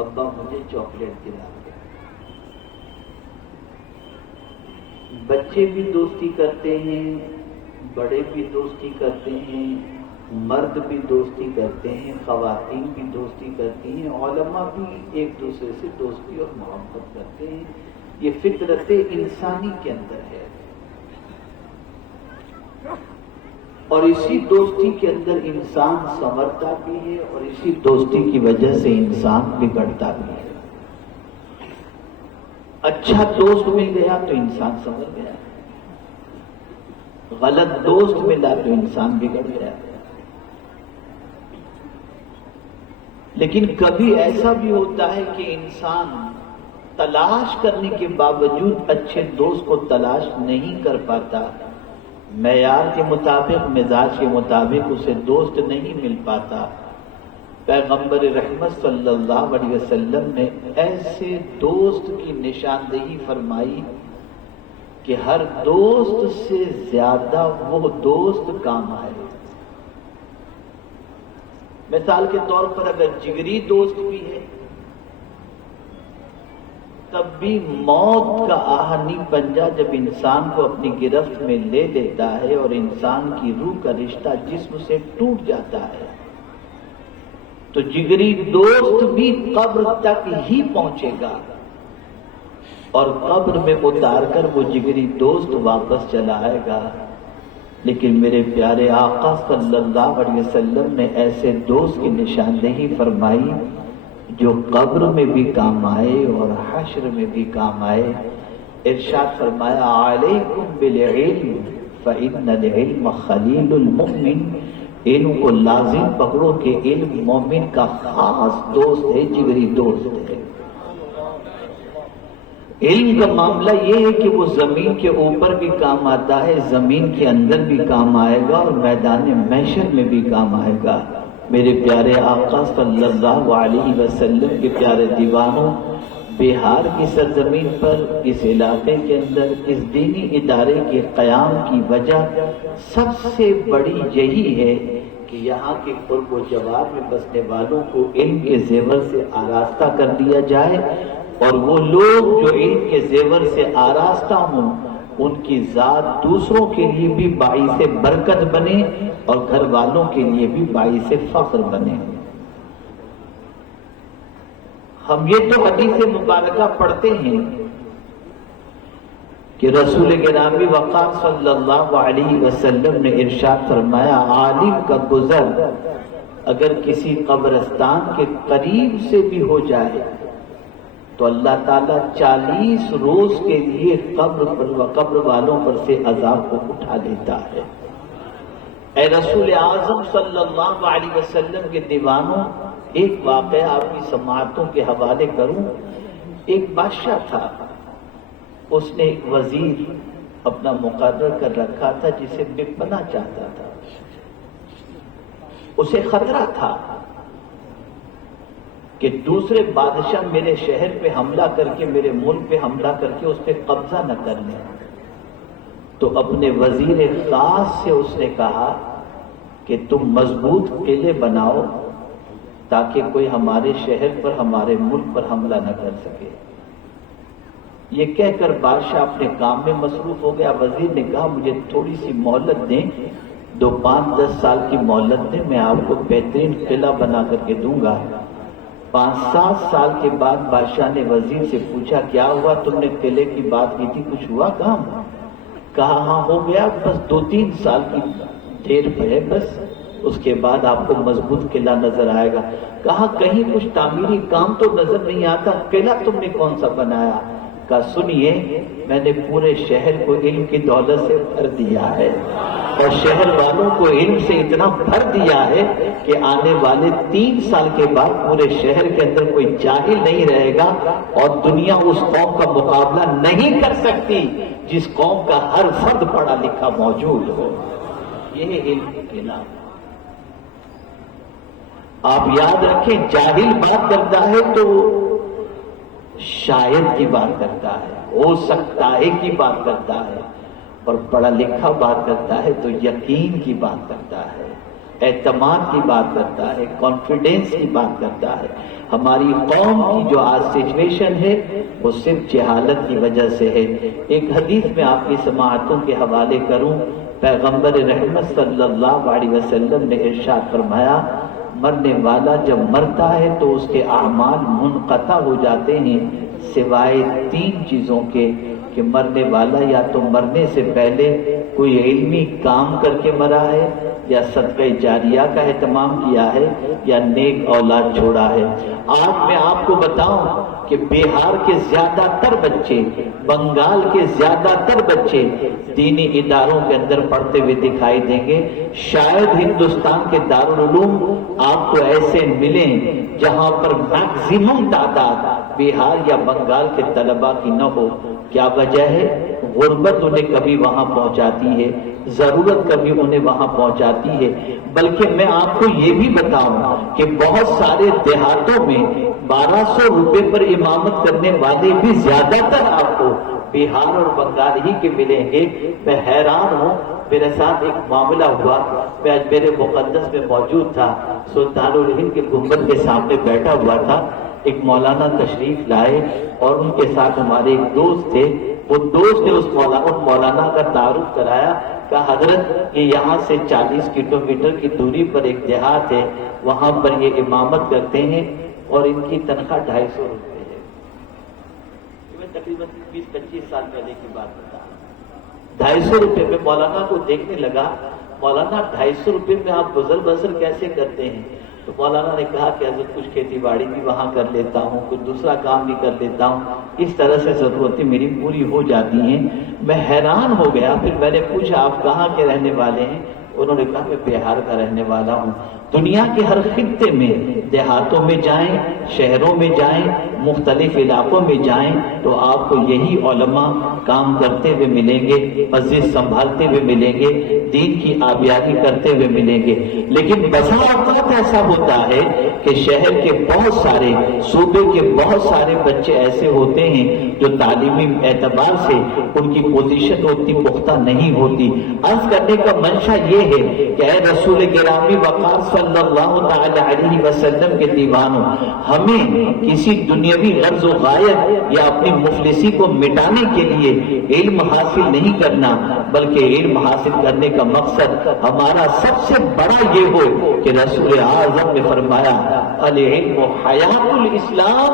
ابا مجھے چاکلیٹ دلا دیں۔ بچے بھی دوستی کرتے ہیں، بڑے بھی دوستی کرتے ہیں، مرد بھی دوستی کرتے ہیں، خواتین بھی دوستی کرتی ہیں، علماء بھی ایک دوسرے سے دوستی اور محبت کرتے ہیں۔ یہ فطرت انسانی کے اندر ہے، اور اسی دوستی کے اندر انسان سنورتا بھی ہے اور اسی دوستی کی وجہ سے انسان بگڑتا بھی ہے۔ اچھا دوست مل گیا تو انسان سنور گیا، غلط دوست ملا تو انسان بگڑ گیا۔ لیکن کبھی ایسا بھی ہوتا ہے کہ انسان تلاش کرنے کے باوجود اچھے دوست کو تلاش نہیں کر پاتا، معیار کے مطابق، مزاج کے مطابق اسے دوست نہیں مل پاتا۔ پیغمبر رحمت صلی اللہ علیہ وسلم نے ایسے دوست کی نشاندہی فرمائی کہ ہر دوست سے زیادہ وہ دوست کام آئے۔ مثال کے طور پر اگر جگری دوست بھی ہے تب بھی موت کا آہنی پنجہ جب انسان کو اپنی گرفت میں لے لیتا ہے اور انسان کی روح کا رشتہ جسم سے ٹوٹ جاتا ہے تو جگری دوست بھی قبر تک ہی پہنچے گا اور قبر میں اتار کر وہ جگری دوست واپس چلا آئے گا۔ لیکن میرے پیارے آقا صلی اللہ علیہ وسلم نے ایسے دوست کی نشاندہی فرمائی جو قبر میں بھی کام آئے اور حشر میں بھی کام آئے۔ ارشاد فرمایا علیکم بالعلم فإن العلم خلیل المؤمن، علم کو لازم پکڑو کہ علم مومن کا خاص دوست ہے، جگری دوست ہے۔ علم کا معاملہ یہ ہے کہ وہ زمین کے اوپر بھی کام آتا ہے، زمین کے اندر بھی کام آئے گا اور میدان محشر میں بھی کام آئے گا۔ میرے پیارے آقا صلی اللہ علیہ وسلم کے پیارے دیوانوں، بہار کی سرزمین پر اس علاقے کے اندر اس دینی ادارے کے قیام کی وجہ سب سے بڑی یہی ہے کہ یہاں کے قرب و جوار میں بسنے والوں کو علم کے زیور سے آراستہ کر دیا جائے اور وہ لوگ جو علم کے زیور سے آراستہ ہوں ان کی ذات دوسروں کے لیے بھی باعث برکت بنے اور گھر والوں کے لیے بھی باعث فخر بنے۔ ہم یہ تو حدیث مبارکہ پڑھتے ہیں کہ رسول گرامی وقار صلی اللہ علیہ وسلم نے ارشاد فرمایا، عالم کا گزر اگر کسی قبرستان کے قریب سے بھی ہو جائے تو اللہ تعالیٰ 40 روز کے لیے قبر پر و قبر والوں پر سے عذاب کو اٹھا لیتا ہے۔ اے رسول اعظم صلی اللہ علیہ وسلم کے دیوانوں، ایک واقعہ آپ کی سماعتوں کے حوالے کروں۔ ایک بادشاہ تھا، اس نے ایک وزیر اپنا مقرر کر رکھا تھا جسے بکنا چاہتا تھا۔ اسے خطرہ تھا کہ دوسرے بادشاہ میرے شہر پہ حملہ کر کے، میرے ملک پہ حملہ کر کے اس پہ قبضہ نہ کر لیں۔ تو اپنے وزیر خاص سے اس نے کہا کہ تم مضبوط قلعے بناؤ تاکہ کوئی ہمارے شہر پر، ہمارے ملک پر حملہ نہ کر سکے۔ یہ کہہ کر بادشاہ اپنے کام میں مصروف ہو گیا۔ وزیر نے کہا مجھے تھوڑی سی مہلت دیں، 5-10 سال کی مہلت دیں، میں آپ کو بہترین قلعہ بنا کر کے دوں گا۔ 5-7 سال کے بعد بادشاہ نے وزیر سے پوچھا کیا ہوا، تم نے قلعے کی بات کی تھی، کچھ ہوا کام؟ کہا ہاں ہو گیا، بس 2-3 سال کی دیر ہے، بس اس کے بعد آپ کو مضبوط قلعہ نظر آئے گا۔ کہا کہیں کچھ تعمیری کام تو نظر نہیں آتا، قلعہ تم نے کون سا بنایا؟ کہا سنیے، میں نے پورے شہر کو علم کی دولت سے بھر دیا ہے اور شہر والوں کو علم سے اتنا بھر دیا ہے کہ آنے والے 3 سال کے بعد پورے شہر کے اندر کوئی جاہل نہیں رہے گا اور دنیا اس قوم کا مقابلہ نہیں کر سکتی جس قوم کا ہر فرد پڑھا لکھا موجود ہو۔ یہ علم کے نام۔ آپ یاد رکھیں، جاہل بات کرتا ہے تو شاید کی بات کرتا ہے، ہو سکتا ہے کی بات کرتا ہے، اور پڑھا لکھا بات کرتا ہے تو یقین کی بات کرتا ہے، اعتماد کی بات کرتا ہے، کانفیڈنس کی بات کرتا ہے۔ ہماری قوم کی جو آج سچویشن ہے وہ صرف جہالت کی وجہ سے ہے۔ ایک حدیث میں آپ کی سماعتوں کے حوالے کروں، پیغمبر رحمت صلی اللہ علیہ وسلم نے ارشاد فرمایا، مرنے والا جب مرتا ہے تو اس کے اعمال منقطع ہو جاتے ہیں سوائے 3 چیزوں کے، کہ مرنے والا یا تو مرنے سے پہلے کوئی علمی کام کر کے مرا ہے، یا صدقہ جاریہ کا اہتمام کیا ہے، یا نیک اولاد چھوڑا ہے۔ آج میں آپ کو بتاؤں کہ بہار کے زیادہ تر بچے، بنگال کے زیادہ تر بچے دینی اداروں کے اندر پڑھتے ہوئے دکھائی دیں گے۔ شاید ہندوستان کے دارالعلوم آپ کو ایسے ملیں جہاں پر میکسیمم تعداد بہار یا بنگال کے طلباء کی نہ ہو۔ کیا وجہ ہے؟ غربت انہیں کبھی وہاں پہنچاتی ہے، ضرورت کبھی انہیں وہاں پہنچاتی ہے۔ بلکہ میں آپ کو یہ بھی بتاؤں کہ بہت سارے دیہاتوں میں 1200 روپے پر امامت کرنے والے بھی زیادہ تر آپ کو بہار اور بنگال ہی کے ملیں گے۔ میں حیران ہوں، میرے ساتھ ایک معاملہ ہوا، میں آج میرے مقدس میں موجود تھا، سلطان الہند کے گنبد کے سامنے بیٹھا ہوا تھا، ایک مولانا تشریف لائے اور ان کے ساتھ ہمارے ایک دوست تھے۔ وہ دوست نے ان مولانا کا تعارف کرایا، کہا حضرت یہ یہاں سے 40 کلومیٹر کی دوری پر ایک دیہات ہے، وہاں پر یہ امامت کرتے ہیں اور ان کی تنخواہ 250 روپے ہے۔ میں تقریباً 20-25 سال پہلے کی بات بتا رہا ہوں۔ 250 روپے میں مولانا کو دیکھنے لگا، مولانا 250 روپے میں آپ گزر بسر کیسے کرتے ہیں؟ تو مولانا نے کہا کہ حضرت کچھ کھیتی باڑی بھی وہاں کر لیتا ہوں، کچھ دوسرا کام بھی کر لیتا ہوں، اس طرح سے ضرورتیں میری پوری ہو جاتی ہیں۔ میں حیران ہو گیا، پھر میں نے پوچھا آپ کہاں کے رہنے والے ہیں؟ انہوں نے کہا میں بہار کا رہنے والا ہوں۔ دنیا کے ہر خطے میں، دیہاتوں میں جائیں، شہروں میں جائیں، مختلف علاقوں میں جائیں تو آپ کو یہی علماء کام کرتے ہوئے ملیں گے، مسجد سنبھالتے ہوئے ملیں گے، دین کی آبیاری کرتے ہوئے ملیں گے۔ لیکن بسا اوقات ایسا ہوتا ہے کہ شہر کے بہت سارے، صوبے کے بہت سارے بچے ایسے ہوتے ہیں جو تعلیمی اعتبار سے ان کی پوزیشن اتنی پختہ نہیں ہوتی۔ عرض کرنے کا منشا یہ ہے کہ اے رسول گرامی وقار صلی اللہ تعالی علیہ وسلم کے دیوانوں، ہمیں کسی دنیاوی غرض و غایت یا اپنی مفلسی کو مٹانے کے لیے علم حاصل نہیں کرنا، بلکہ علم حاصل کرنے کا مقصد ہمارا سب سے بڑا یہ ہو کہ رسول اعظم نے فرمایا العلم حیات الاسلام،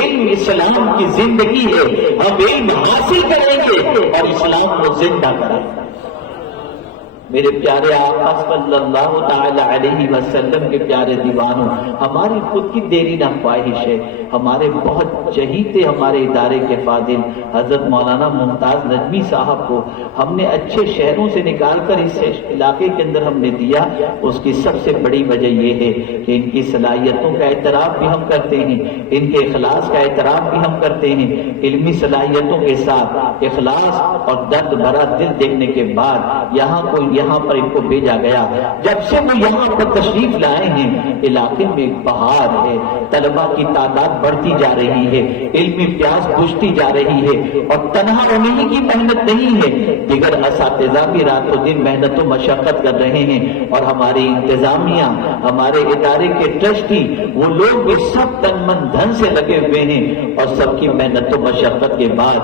علم اسلام کی زندگی ہے، ہم علم حاصل کریں گے اور اسلام کو زندہ کریں گے۔ میرے پیارے آقا صلی اللہ تعالی علیہ وسلم کے پیارے دیوانوں، ہماری خود کی دیری نہ خواہش ہے، ہمارے بہت چہیتے ہمارے ادارے کے فاضل حضرت مولانا ممتاز نجمی صاحب کو ہم نے اچھے شہروں سے نکال کر اس علاقے کے اندر ہم نے دیا۔ اس کی سب سے بڑی وجہ یہ ہے کہ ان کی صلاحیتوں کا اعتراف بھی ہم کرتے ہیں، ان کے اخلاص کا اعتراف بھی ہم کرتے ہیں۔ علمی صلاحیتوں کے ساتھ اخلاص اور درد بھرا دل دیکھنے کے بعد یہاں پر ان کو بھیجا گیا۔ جب سے وہ یہاں پر تشریف لائے ہیں، علاقے میں ایک بہار ہے، طلباء کی تعداد بڑھتی جا رہی ہے، علمی پیاس بجھتی جا رہی ہے، اور تنہا انہیں کی محنت نہیں ہے، دیگر اساتذہ بھی رات و دن محنت و مشقت کر رہے ہیں، اور ہماری انتظامیہ، ہمارے ادارے کے ٹرسٹی، وہ لوگ بھی سب تن من دھن سے لگے ہوئے ہیں، اور سب کی محنت و مشقت کے بعد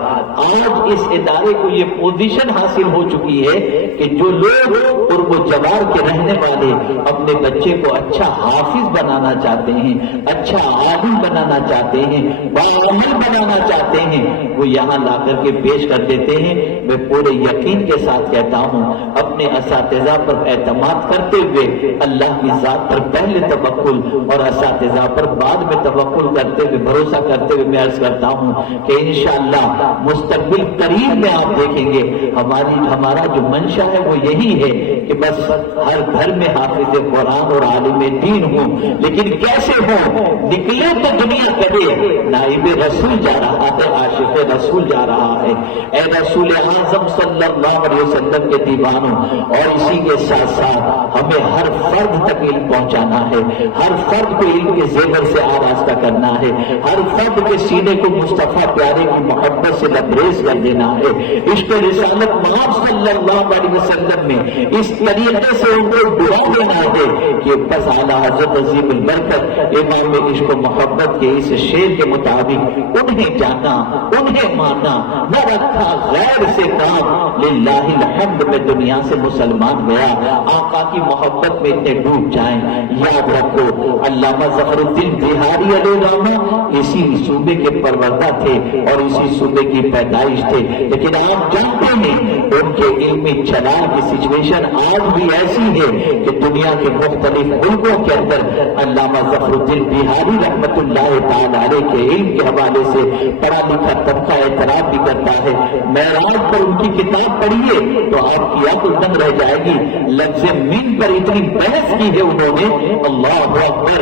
آج اس ادارے کو یہ پوزیشن حاصل ہو چکی ہے کہ جو لوگ قرب و جوار کے رہنے والے اپنے بچے کو اچھا حافظ بنانا چاہتے ہیں، اچھا عالم بنانا چاہتے ہیں، باعمل بنانا چاہتے ہیں، وہ یہاں لا کر کے پیش کر دیتے ہیں۔ میں پورے یقین کے ساتھ کہتا ہوں، اپنے اساتذہ پر اعتماد کرتے ہوئے اللہ کی ذات پر پہلے توکل اور اساتذہ پر بعد میں توکل کرتے ہوئے، بھروسہ کرتے ہوئے میں عرض کرتا ہوں کہ انشاءاللہ مستقبل قریب میں آپ دیکھیں گے ہمارا جو منشا ہے وہ یہی ہے کہ بس ہر گھر میں حافظ قرآن اور عالم دین ہوں، لیکن کیسے ہوں؟ نکلے تو دنیا کہے نائب رسول جا رہا ہے، عاشق رسول جا رہا ہے۔ اے رسول اعظم صلی اللہ علیہ وسلم کے دیوانوں، اور اسی کے ساتھ ساتھ ہمیں ہر فرد تک علم پہنچانا ہے، ہر فرد کو علم کے زیور سے آراستہ کرنا ہے، ہر فرد کے سینے کو مصطفیٰ پیارے کی محبت سے لبریز کر دینا ہے۔ عشق رسالت مآب صلی اللہ علیہ وسلم میں اس طریقے سے ان کو ڈبا دینا ہے کہ بس اعلیٰ حضرت عظیم البرکت امام عشق و محبت کے اس شعر کے مطابق انہیں جانا، انہیں مانا، نہ رکھا غیر سے کام، للہ الحمد میں دنیا سے مسلمان گیا۔ آقا کی محبت میں اتنے ڈوب جائیں، یاد رکھو علامہ ظفر الدین بہاری علیہ الرحمہ اسی صوبے کے پروردہ تھے اور اسی صوبے کی پیدائش تھے، لیکن آپ جانتے ہیں ان کے علمی چلال کی سچویشن آج بھی ایسی ہے کہ دنیا کے مختلف ملکوں کے اندر علامہ ظفر الدین بہاری رحمت اللہ تعالی علیہ کے علم کے حوالے سے پڑھا لکھا طبقہ اعتراف بھی کرتا ہے۔ معراج پر ان کی کتاب پڑھیے تو آپ کی عقل دنگ رہ جائے گی، لفظ من پر اتنی بحث کی ہے انہوں نے، اللہ اکبر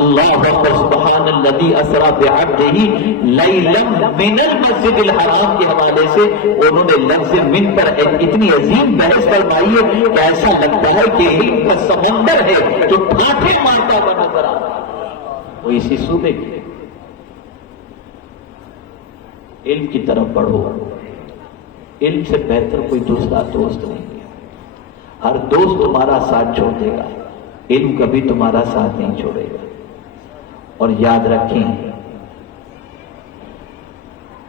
اللہ اکبر سبحان الذی اسری بعبدہ لیلا من المسجد الحرام کے حوالے سے انہوں نے لفظ من پر اتنی عظیم بحث فرمائی ہے کہ ایسا لگتا ہے کہ علم کا سمندر ہے جو پھاٹے مارتا ہوا نظر آ رہا ہے۔ وہ اسی صوبے کے علم کی طرف بڑھو، علم سے بہتر کوئی دوسرا دوست نہیں ہے۔ ہر دوست تمہارا ساتھ چھوڑ دے گا، علم کبھی تمہارا ساتھ نہیں چھوڑے گا۔ اور یاد رکھیں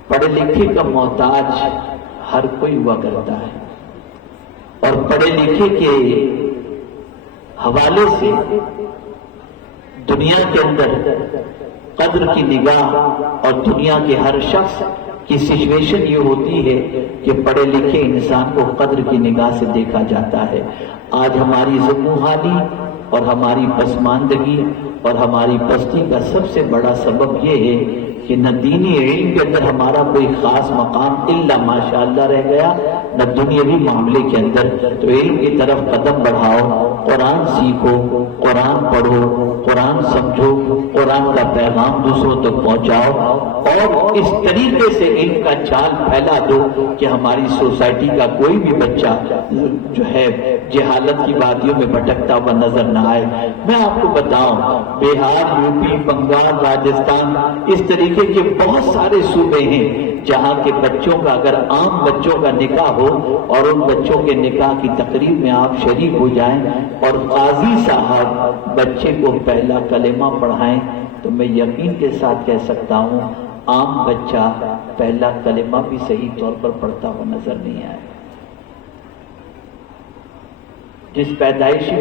پڑھے لکھے کا محتاج ہر کوئی ہوا کرتا ہے، اور پڑھے لکھے کے حوالے سے دنیا کے اندر قدر کی نگاہ اور دنیا کے ہر شخص کی سچویشن یہ ہوتی ہے کہ پڑھے لکھے انسان کو قدر کی نگاہ سے دیکھا جاتا ہے۔ آج ہماری ذموحالی اور ہماری پسماندگی اور ہماری پستی کا سب سے بڑا سبب یہ ہے کہ نہ دینی علم کے اندر ہمارا کوئی خاص مقام الا ماشاءاللہ رہ گیا، نہ دنیاوی معاملے کے اندر۔ تو علم کی طرف قدم بڑھاؤ، قرآن سیکھو، قرآن پڑھو، قرآن سمجھو، قرآن کا پیغام دوسروں تک پہنچاؤ، اور اس طریقے سے علم کا جال پھیلا دو کہ ہماری سوسائٹی کا کوئی بھی بچہ جو ہے جہالت کی وادیوں میں بھٹکتا ہوا نظر نہ آئے۔ میں آپ کو بتاؤں بہار، یو پی، بنگال، راجستھان، اس طریقے کے بہت سارے صوبے ہیں جہاں کے بچوں کا اگر عام بچوں کا نکاح ہو اور ان بچوں کے نکاح کی تقریب میں آپ شریک ہو جائیں اور قاضی صاحب بچے کو پہلا کلمہ پڑھائیں تو میں یقین کے ساتھ کہہ سکتا ہوں عام بچہ پہلا کلمہ بھی صحیح طور پر پڑھتا ہوا نظر نہیں آئے. جس پیدائشی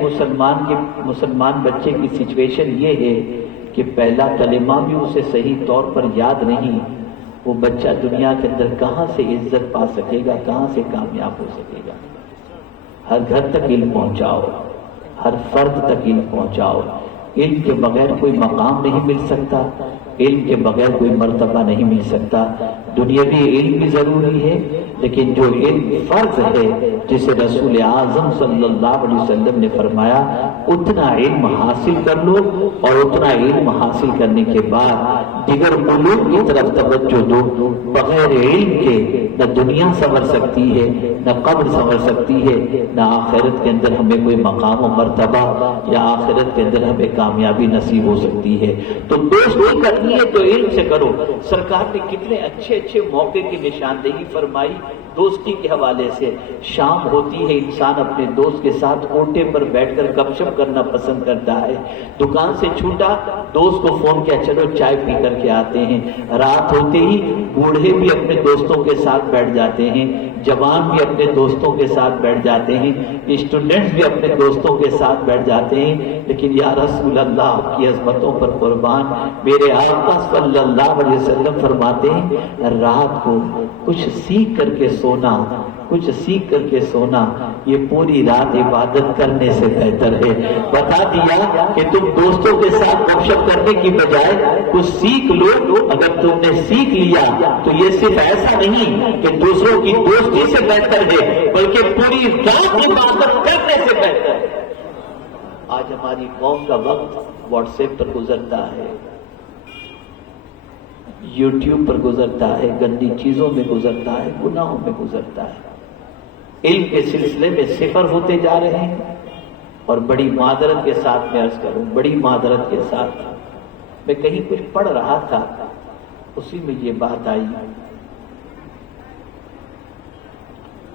مسلمان بچے کی سچویشن یہ ہے کہ پہلا کلمہ بھی اسے صحیح طور پر یاد نہیں، وہ بچہ دنیا کے اندر کہاں سے عزت پا سکے گا، کہاں سے کامیاب ہو سکے گا. ہر گھر تک علم پہنچاؤ، ہر فرد تک علم پہنچاؤ. علم کے بغیر کوئی مقام نہیں مل سکتا، علم کے بغیر کوئی مرتبہ نہیں مل سکتا. دنیاوی علم بھی ضروری ہے، لیکن جو علم فرض ہے جسے رسول اعظم صلی اللہ علیہ وسلم نے فرمایا اتنا علم حاصل کر لو، اور اتنا علم حاصل کرنے کے بعد دیگر علوم کی طرف توجہ دو. بغیر علم کے نہ دنیا سنور سکتی ہے، نہ قبر سنور سکتی ہے، نہ آخرت کے اندر ہمیں کوئی مقام و مرتبہ یا آخرت کے اندر ہمیں کامیابی نصیب ہو سکتی ہے. تو دوستی کرنی ہے تو علم سے کرو. سرکار نے کتنے اچھے موقع کی نشاندہی فرمائی دوستی کے حوالے سے. شام ہوتی ہے، انسان اپنے دوست کے ساتھ اوٹے پر بیٹھ کر گپ شپ کرنا پسند کرتا ہے. دکان سے چھوٹا دوست کو فون کیا چلو چائے پی کر کے آتے ہیں. رات ہوتے ہی بوڑھے بھی اپنے دوستوں کے ساتھ بیٹھ جاتے ہیں، جوان بھی اپنے دوستوں کے ساتھ بیٹھ جاتے ہیں، اسٹوڈنٹس بھی اپنے دوستوں کے ساتھ بیٹھ جاتے ہیں. لیکن یا رسول اللہ آپ کی عظمتوں پر قربان، میرے آقا صلی اللہ علیہ وسلم فرماتے ہیں رات کو کچھ سیکھ کر کے سونا، کچھ سیکھ کر کے سونا یہ پوری رات عبادت کرنے سے بہتر ہے. بتا دیا کہ تم دوستوں کے ساتھ گپ شپ کرنے کی بجائے کچھ سیکھ لو. اگر تم نے سیکھ لیا تو یہ صرف ایسا نہیں کہ دوسروں کی دوستی سے بہتر ہے، بلکہ پوری رات عبادت کرنے سے بہتر ہے. آج ہماری قوم کا وقت واٹس ایپ پر گزرتا ہے، یوٹیوب پر گزرتا ہے، گندی چیزوں میں گزرتا ہے، گناہوں میں گزرتا ہے. علم کے سلسلے میں صفر ہوتے جا رہے ہیں. اور بڑی معذرت کے ساتھ میں عرض کروں، بڑی معذرت کے ساتھ میں کہیں کچھ پڑھ رہا تھا، اسی میں یہ بات آئی.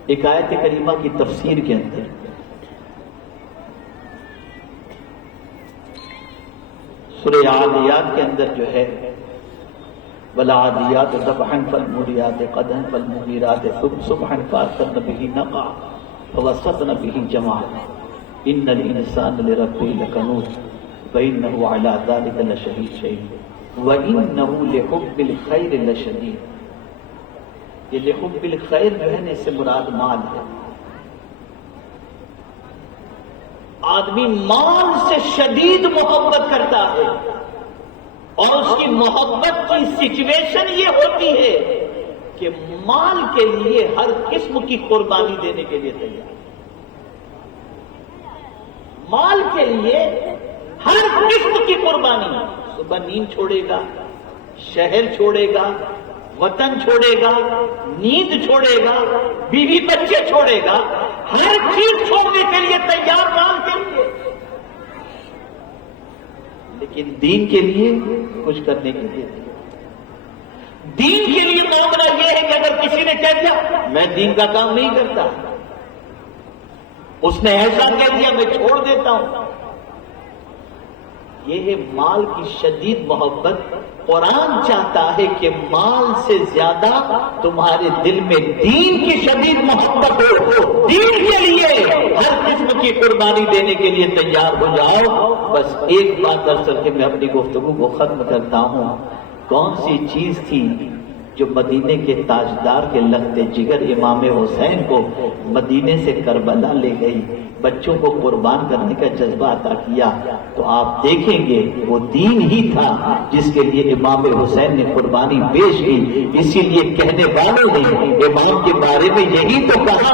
ایک آیت کریمہ کی تفسیر کے اندر سورہ عادیات کے اندر جو ہے والعادیات ضبحا فالموریات قدحا فالمغیرات صبحا فاثرن به نقعا فوسطن به جمعا ان الانسان لربه لکنود وانه على ذلك لشهید وانه لحب الخیر لشدید. یہ لحب الخیر جو ہے نا، اس سے مراد مال ہے. آدمی مال سے شدید محبت کرتا ہے اور اس کی محبت کی سچویشن یہ ہوتی ہے کہ مال کے لیے ہر قسم کی قربانی دینے کے لیے تیار. مال کے لیے ہر قسم کی قربانی. صبح نیند چھوڑے گا، شہر چھوڑے گا، وطن چھوڑے گا، نیند چھوڑے گا، بیوی بچے چھوڑے گا، ہر چیز چھوڑنے کے لیے تیار مال کے لیے. لیکن دین کے لیے کچھ کرنے کے لیے دین کے لیے معاملہ یہ ہے کہ اگر کسی نے کہہ دیا میں دین کا کام نہیں کرتا، اس نے ایسا کہہ دیا میں چھوڑ دیتا ہوں، یہ ہے مال کی شدید محبت. قرآن چاہتا ہے کہ مال سے زیادہ تمہارے دل میں دین کی شدید محبت ہو. دین کے لیے ہر قسم کی قربانی دینے کے لیے تیار ہو جاؤ. بس ایک بات عرض کر کے میں اپنی گفتگو کو ختم کرتا ہوں. کون سی چیز تھی جو مدینے کے تاجدار کے لخت جگر امام حسین کو مدینے سے کربلا لے گئی، بچوں کو قربان کرنے کا جذبہ عطا کیا؟ تو آپ دیکھیں گے وہ دین ہی تھا جس کے لیے امام حسین نے قربانی پیش کی. اسی لیے کہنے والوں نے امام کے بارے میں یہی تو کہا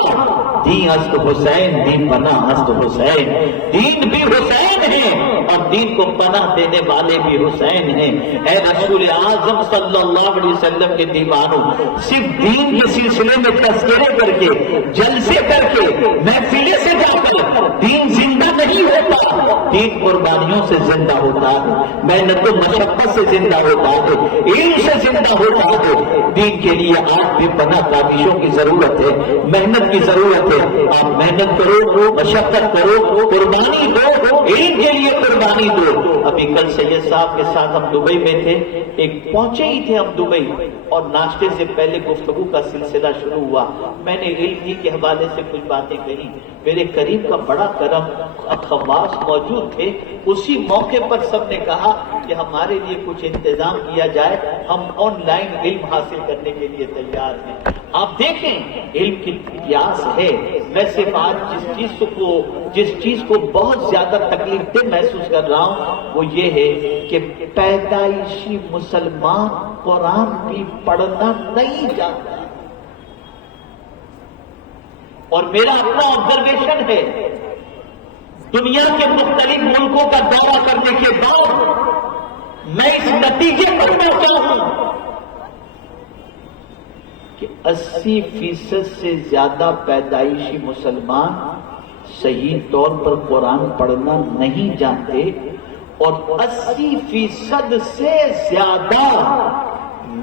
دین است حسین دین بنا است حسین. دین بھی حسین حسین ہیں اور دین کو پناہ دینے والے بھی حسین ہیں۔ اے رسول اعظم صلی اللہ علیہ وسلم کے دیوانوں، صرف دین کے سلسلے میں تذکرے کر کے، جلسے کر کے، محفلیں سے جا کر دین زندہ نہیں ہوتا، دین قربانیوں سے زندہ ہوتا ہے، محنت و مشقت سے زندہ ہوتا ہے، علم سے زندہ ہوتا ہے۔ دین کے لیے آپ بھی پناہ کاوشوں کی ضرورت ہے، محنت کی ضرورت ہے۔ آپ محنت کرو، مشقت کرو، قربانی دو، علم کے لیے قربانی دو۔ ابھی کل سید صاحب کے ساتھ ہم دبئی میں تھے، ایک پہنچے ہی تھے ہم دبئی، اور ناشتے سے پہلے گفتگو کا سلسلہ شروع ہوا۔ میں نے علم ہی کے حوالے سے کچھ باتیں کہی، میرے قریب کا بڑا کرم خواص موجود تھے، اسی موقع پر سب نے کہا کہ ہمارے لیے کچھ انتظام کیا جائے، ہم آن لائن علم حاصل کرنے کے لیے تیار ہیں۔ آپ دیکھیں علم کی پیاس ہے۔ میں صرف آج جس چیز کو بہت زیادہ تکلیف دہ محسوس کر رہا ہوں وہ یہ ہے کہ پیدائشی مسلمان قرآن بھی پڑھنا نہیں جانتا، اور میرا اپنا آبزرویشن ہے، دنیا کے مختلف ملکوں کا دورہ کرنے کے بعد میں اس نتیجے پر پہنچا ہوں کہ 80% سے زیادہ پیدائشی مسلمان صحیح طور پر قرآن پڑھنا نہیں جانتے، اور 80% سے زیادہ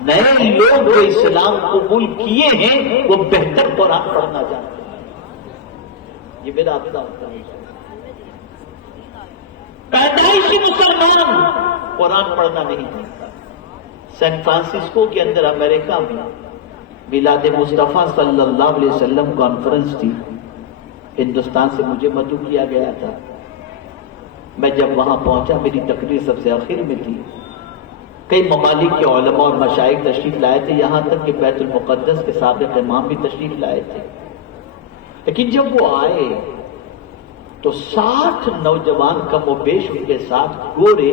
نئے لوگ جو اسلام قبول کیے ہیں وہ بہتر قرآن پڑھنا جانتے ہیں۔ یہ میرا اپنا آبزرویشن ہے۔ پیدائشی مسلمان قرآن پڑھنا نہیں جانتا۔ سین فرانسسکو کے اندر امریکہ میں میلاد مصطفیٰ صلی اللہ علیہ وسلم کانفرنس تھی، ہندوستان سے مجھے مدعو کیا گیا تھا۔ میں جب وہاں پہنچا میری تقریر سب سے آخر میں تھی، کئی ممالک کے علماء اور مشائخ تشریف لائے تھے، یہاں تک کہ بیت المقدس کے سابق امام بھی تشریف لائے تھے۔ لیکن جب وہ آئے تو 60 نوجوان کم و بیش ان کے ساتھ گورے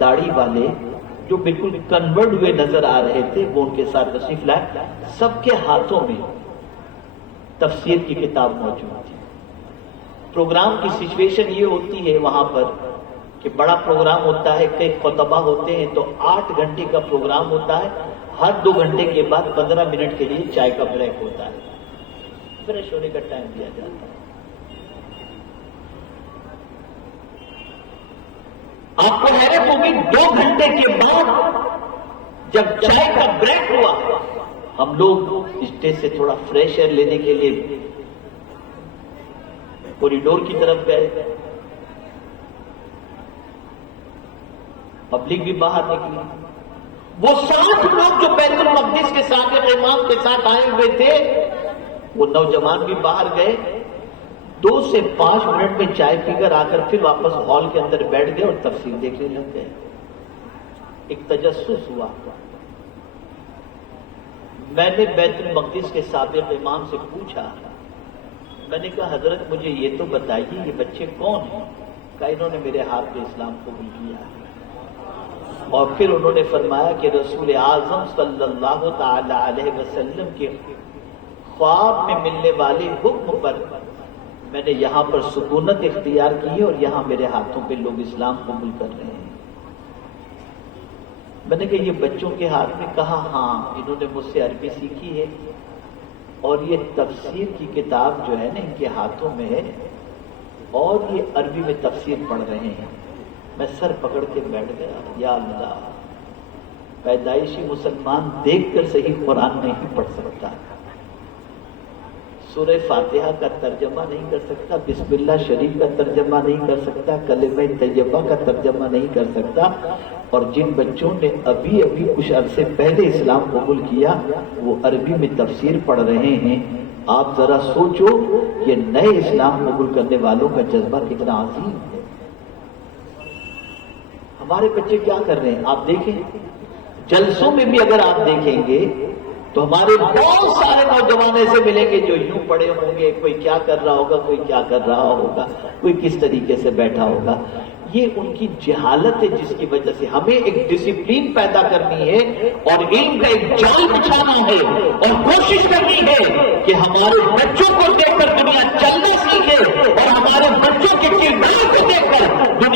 داڑھی والے جو بالکل کنورٹ ہوئے نظر آ رہے تھے، وہ ان کے ساتھ تشریف لائے۔ سب کے ہاتھوں میں تفسیر کی کتاب موجود تھی۔ پروگرام کی سچویشن یہ ہوتی ہے وہاں پر کہ بڑا پروگرام ہوتا ہے، کئی خطبہ ہوتے ہیں، تو 8 گھنٹے کا پروگرام ہوتا ہے، ہر 2 گھنٹے کے بعد 15 منٹ کے لیے چائے کا بریک ہوتا ہے، فریش ہونے کا ٹائم دیا جاتا ہے۔ آپ کو حیرت ہوگی 2 گھنٹے کے بعد جب چائے کا بریک ہوا، ہم لوگ اسٹیج سے تھوڑا فریش ایئر لینے کے لیے کوریڈور کی طرف گئے، پبلک بھی باہر نکلی۔ وہ 60 لوگ جو بیت المقدس کے ساتھ امام کے ساتھ آئے ہوئے تھے، وہ نوجوان بھی باہر گئے، 2 سے 5 منٹ میں چائے پی کر آ کر پھر واپس ہال کے اندر بیٹھ گئے اور تفسیر دیکھنے لگ گئے۔ ایک تجسس ہوا۔ میں نے بیت المقدس کے سابق امام سے پوچھا، میں نے کہا حضرت مجھے یہ تو بتائیے یہ بچے کون ہیں؟ کہا انہوں نے میرے ہاتھ پہ اسلام قبول کیا ہے۔ اور پھر انہوں نے فرمایا کہ رسول اعظم صلی اللہ تعالی علیہ وسلم کے خواب میں ملنے والے حکم پر میں نے یہاں پر سکونت اختیار کی ہے، اور یہاں میرے ہاتھوں پہ لوگ اسلام قبول کر رہے ہیں۔ میں نے کہا یہ بچوں کے ہاتھ میں؟ کہا ہاں، انہوں نے مجھ سے عربی سیکھی ہے اور یہ تفسیر کی کتاب جو ہے نا ان کے ہاتھوں میں ہے، اور یہ عربی میں تفسیر پڑھ رہے ہیں۔ میں سر پکڑ کے بیٹھ گیا، یا اللہ، پیدائشی مسلمان دیکھ کر صحیح قرآن نہیں پڑھ سکتا، سورہ فاتحہ کا ترجمہ نہیں کر سکتا، بسم اللہ شریف کا ترجمہ نہیں کر سکتا، کلمہ طیبہ کا ترجمہ نہیں کر سکتا، اور جن بچوں نے ابھی کچھ عرصے پہلے اسلام قبول کیا وہ عربی میں تفسیر پڑھ رہے ہیں۔ آپ ذرا سوچو یہ نئے اسلام قبول کرنے والوں کا جذبہ کتنا عظیم ہے۔ ہمارے بچے کیا کر رہے ہیں آپ دیکھیں، جلسوں میں بھی اگر آپ دیکھیں گے تو ہمارے بہت سارے نوجوان ایسے ملیں گے جو یوں پڑے ہوں گے، کوئی کیا کر رہا ہوگا، کوئی کیا کر رہا ہوگا، کوئی کس طریقے سے بیٹھا ہوگا۔ یہ ان کی جہالت ہے جس کی وجہ سے ہمیں ایک ڈسپلین پیدا کرنی ہے اور علم کا ایک جال بچھانا ہے، اور کوشش کرنی ہے کہ ہمارے بچوں کو دیکھ کر دنیا چلنا سیکھے اور ہمارے بچوں کے کردار کو دیکھ کر دنیا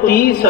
30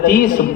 30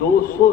200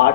8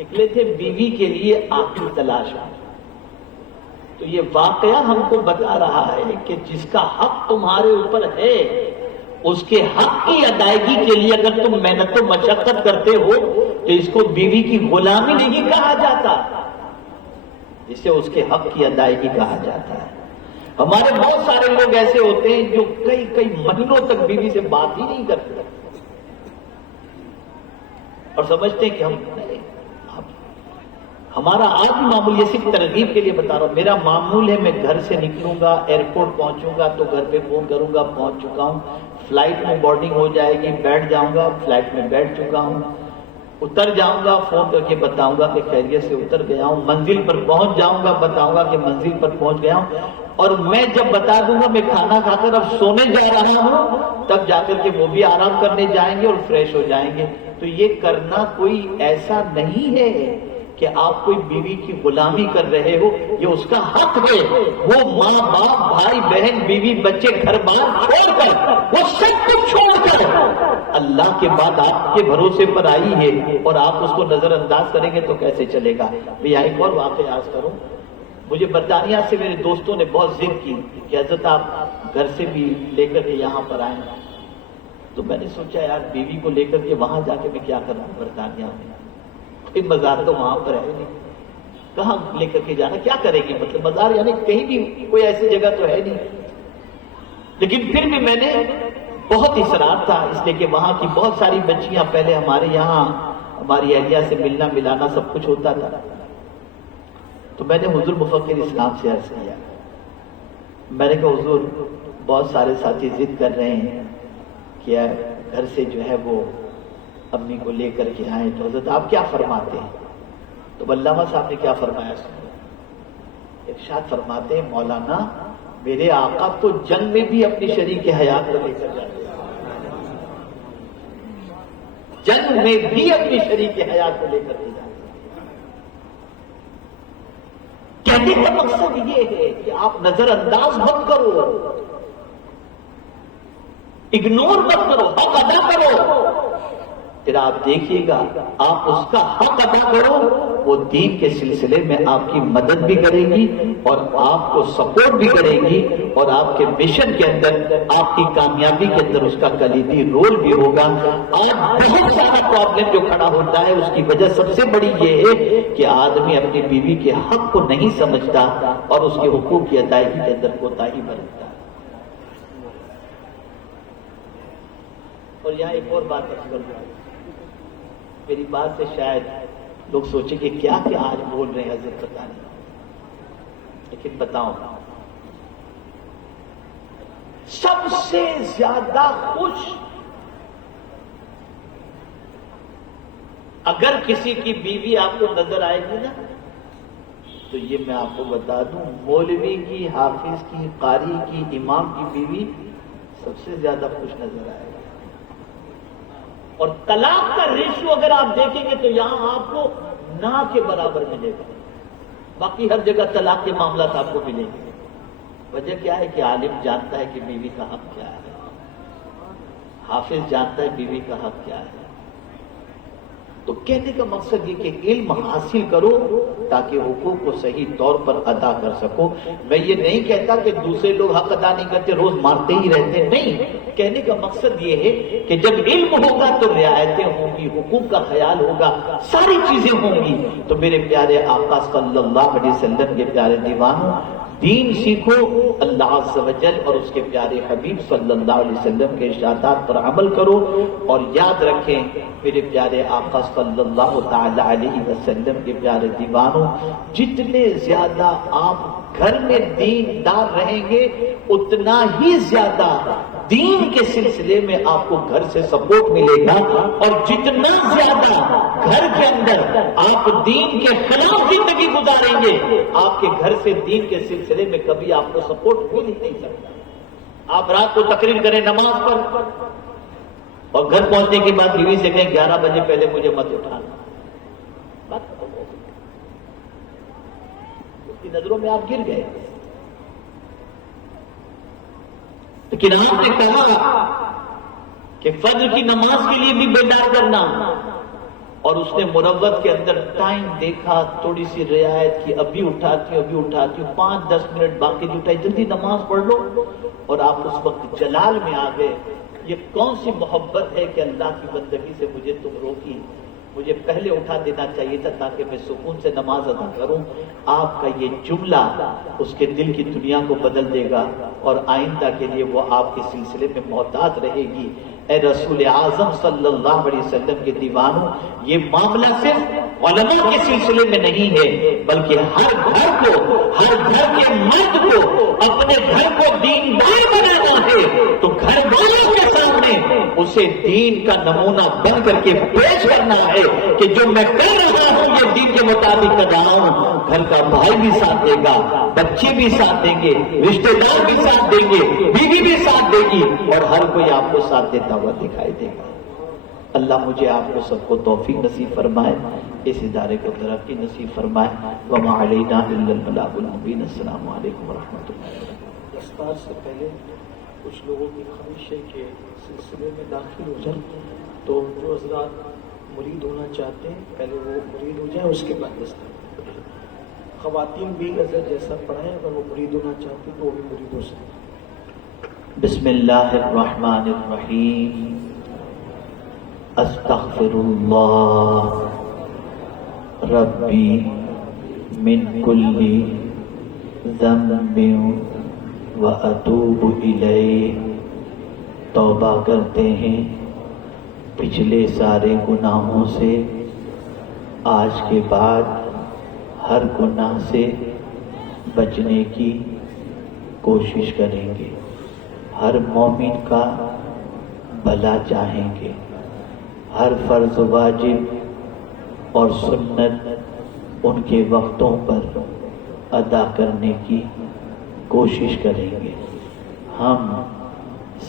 نکلے تھے بیوی کے لیے آخری تلاش میں. تو یہ واقعہ ہم کو بتا رہا ہے کہ جس کا حق تمہارے اوپر ہے اس کے حق کی ادائیگی کے لیے اگر تم محنت و مشقت کرتے ہو تو اس کو بیوی کی غلامی نہیں کہا جاتا، اسے اس کے حق کی ادائیگی کہا جاتا ہے. ہمارے بہت سارے لوگ ایسے ہوتے ہیں جو کئی مہینوں تک بیوی سے بات ہی نہیں کرتے اور سمجھتے ہیں کہ ہمارا آج بھی معمول، یہ صرف ترغیب کے لیے بتا رہا ہوں، میرا معمول ہے میں گھر سے نکلوں گا، ایئرپورٹ پہنچوں گا تو گھر پہ فون کروں گا پہنچ چکا ہوں، فلائٹ میں بورڈنگ ہو جائے گی بیٹھ جاؤں گا، فلائٹ میں بیٹھ چکا ہوں، اتر جاؤں گا فون کر کے بتاؤں گا کہ خیریت سے اتر گیا ہوں، منزل پر پہنچ جاؤں گا بتاؤں گا کہ منزل پر پہنچ گیا ہوں. اور میں جب بتا دوں گا میں کھانا کھا کر اب سونے جا رہا ہوں تب جا کر کے وہ بھی آرام کرنے جائیں گے اور فریش ہو جائیں گے. تو یہ کرنا کوئی ایسا نہیں ہے کہ آپ کوئی بیوی کی غلامی کر رہے ہو، یہ اس کا حق ہے. وہ ماں باپ بھائی بہن بیوی بچے گھر بار چھوڑ کر، وہ سب کچھ چھوڑ کر اللہ کے بعد آپ کے بھروسے پر آئی ہے اور آپ اس کو نظر انداز کریں گے تو کیسے چلے گا. میں ایک اور واقعہ عرض کروں. مجھے برطانیہ سے میرے دوستوں نے بہت ضد کی کہ حضرت آپ گھر سے بھی لے کر کے یہاں پر آئیں. تو میں نے سوچا یار بیوی کو لے کر کے وہاں جا کے میں کیا کروں، برطانیہ میں کوئی بازار تو وہاں پر ہے نہیں، کہاں لے کر کے جانا، کیا کرے گی، مطلب بازار یعنی کہیں بھی کوئی ایسی جگہ تو ہے نہیں. لیکن پھر بھی میں نے بہت اصرار تھا اس لیے کہ وہاں کی بہت ساری بچیاں پہلے ہمارے یہاں ہماری اہلیہ سے ملنا ملانا سب کچھ ہوتا تھا. تو میں نے حضور مفکر اسلام سے عرض کیا، میں نے کہا حضور بہت سارے ساتھی ضد کر رہے ہیں کہ گھر سے جو ہے وہ امی کو لے کر کے آئے، تو حضرت آپ کیا فرماتے ہیں؟ تو علامہ صاحب نے کیا فرمایا سنو. ارشاد فرماتے ہیں مولانا میرے آقا تو جنگ میں بھی اپنی شریک حیات کو لے کر جاتے ہیں، جنگ میں بھی اپنی شریک حیات کو لے کر کے جاتے ہیں. کہنے کا مقصد یہ ہے کہ آپ نظر انداز مت کرو، اگنور مت کرو، حق ادا کرو. پھر آپ دیکھیے گا آپ اس کا حق ادا کرو، وہ دین کے سلسلے میں آپ کی مدد بھی کرے گی اور آپ کو سپورٹ بھی کرے گی اور آپ کے مشن کے اندر آپ کی کامیابی کے اندر اس کا کلیدی رول بھی ہوگا. آج بہت سارا پرابلم جو کھڑا ہوتا ہے اس کی وجہ سب سے بڑی یہ ہے کہ آدمی اپنی بیوی کے حق کو نہیں سمجھتا اور اس کے حقوق کی ادائیگی کے اندر کوتاہی برتتا. اور یہاں ایک اور بات کر دوں، میری بات سے شاید لوگ سوچیں کہ کیا آج بول رہے ہیں حضرت پتہ نہیں، لیکن بتاؤں سب سے زیادہ خوش اگر کسی کی بیوی آپ کو نظر آئے گی نا تو یہ میں آپ کو بتا دوں مولوی کی، حافظ کی، قاری کی، امام کی بیوی سب سے زیادہ خوش نظر آئے گی. اور طلاق کا ریشو اگر آپ دیکھیں گے تو یہاں آپ کو نہ کے برابر ملے گا، باقی ہر جگہ طلاق کے معاملات آپ کو ملیں گے. وجہ کیا ہے کہ عالم جانتا ہے کہ بیوی کا حق کیا ہے، حافظ جانتا ہے بیوی کا حق کیا ہے. تو کہنے کا مقصد یہ کہ علم حاصل کرو تاکہ حقوق کو صحیح طور پر ادا کر سکو. میں یہ نہیں کہتا کہ دوسرے لوگ حق ادا نہیں کرتے روز مارتے ہی رہتے، نہیں. کہنے کا مقصد یہ ہے کہ جب علم ہوگا تو رعایتیں ہوں گی، حقوق کا خیال ہوگا، ساری چیزیں ہوں گی. تو میرے پیارے آقا صلی اللہ علیہ وسلم کے پیارے دیوانوں، دین سیکھو، اللہ عز و جل اور اس کے پیارے حبیب صلی اللہ علیہ وسلم کے ارشادات پر عمل کرو. اور یاد رکھیں میرے پیارے آقا صلی اللہ تعالی علیہ وسلم کے پیارے دیوانوں، جتنے زیادہ آپ گھر میں دیندار رہیں گے اتنا ہی زیادہ دین کے سلسلے میں آپ کو گھر سے سپورٹ ملے گا. اور جتنا زیادہ گھر کے اندر آپ دین کے خلاف زندگی گزاریں گے آپ کے گھر سے دین کے سلسلے میں کبھی آپ کو سپورٹ مل ہی نہیں سکتا. آپ رات کو تقریر کریں نماز پر اور گھر پہنچنے کے بعد بیوی سے کہیں 11 بجے پہلے مجھے مت اٹھانا، بات ختم ہو گئی. اس کی نظروں میں آپ گر گئے. لیکن آپ نے کہا کہ فجر کی نماز کے لیے بھی بیدار کرنا، اور اس نے مروت کے اندر ٹائم دیکھا، تھوڑی سی رعایت کی، ابھی اٹھاتی ہوں 5-10 منٹ باقی جو اٹھائی، جلدی نماز پڑھ لو، اور آپ اس وقت جلال میں آ گئے۔ یہ کون سی محبت ہے کہ اللہ کی بندگی سے مجھے تم روکی؟ مجھے پہلے اٹھا دینا چاہیے تھا تاکہ میں سکون سے نماز ادا کروں۔ آپ کا یہ جملہ اس کے دل کی دنیا کو بدل دے گا، اور آئندہ کے لیے وہ آپ کے سلسلے میں محتاط رہے گی۔ اے رسول اعظم صلی اللہ علیہ وسلم کے دیوانوں، یہ معاملہ صرف علماء کے سلسلے میں نہیں ہے، بلکہ ہر گھر کے مرد کو اپنے گھر کو دیندار بنانا ہے، تو گھر والوں کے سامنے اسے دین کا نمونہ بن کر کے پیش کرنا ہے کہ جو میں کر رہا ہوں یہ دین کے مطابق کر رہا ہوں۔ گھر کا بھائی بھی ساتھ دے گا، بچے بھی ساتھ دیں گے، رشتے دار بھی ساتھ دیں گے، بیوی بھی ساتھ دے گی، اور ہر کوئی آپ کو ساتھ دیتا ہوا دکھائی دے گا۔ اللہ مجھے آپ کو سب کو توفیق نصیب فرمائے، اس ادارے کو ترقی نصیب فرمائے۔ وما علینا الا البلاغ المبین۔ السلام علیکم ورحمۃ اللہ۔ دستار سے پہلے کچھ لوگوں کی خواہش ہے کہ سلسلے میں داخل ہو جائیں، تو جو حضرات مرید ہونا چاہتے ہیں پہلے وہ مرید ہو جائیں، اس کے بعد دستار۔ خواتین بھی حضرت جیسا پڑھائیں، اگر وہ مرید ہونا چاہتے ہیں تو وہ بھی مرید ہو سکتے۔ بسم اللہ الرحمن الرحیم۔ استغفر اللہ ربی من کل ذنب واتوب الیہ۔ توبہ کرتے ہیں پچھلے سارے گناہوں سے، آج کے بعد ہر گناہ سے بچنے کی کوشش کریں گے، ہر مومن کا بھلا چاہیں گے، ہر فرض واجب اور سنت ان کے وقتوں پر ادا کرنے کی کوشش کریں گے۔ ہم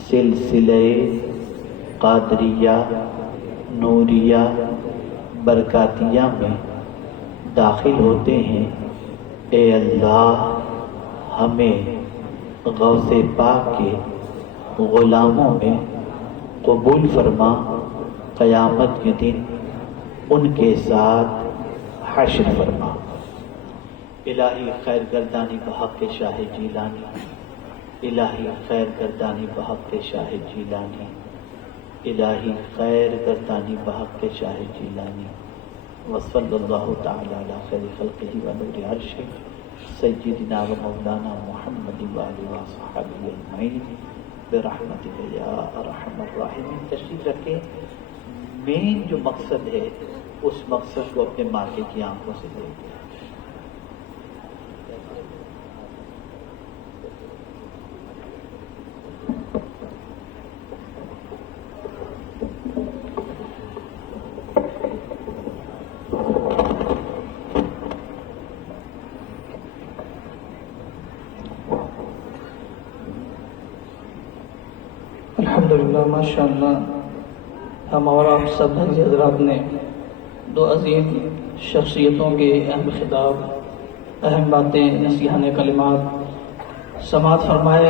سلسلہ قادریہ نوریہ برکاتیہ میں داخل ہوتے ہیں۔ اے اللہ ہمیں غوث پاک کے غلاموں میں قبول فرما، قیامت کے دن ان کے ساتھ حشر فرما۔ الہی خیر گردانی بحق شاہ جیلانی، الہی خیر گردانی بحق شاہ جیلانی، الہی خیر گردانی بحق شاہ جیلانی۔ وصلی اللہ تعالی علی خیر خلقہ و نور عرشہ سیدنا و مولانا محمد وآلہ وصحبہ اجمعین برحمتک یا ارحم الراحمین۔ تشریف رکھیں۔ مین جو مقصد ہے اس مقصد کو اپنے ماتھے کی آنکھوں سے دیکھیں۔ الحمدللہ، ماشاءاللہ، ہم اور آپ سب حضرات نے دو عظیم شخصیتوں کے اہم خطاب، اہم باتیں، نصیحانہ کلمات سماعت فرمائے۔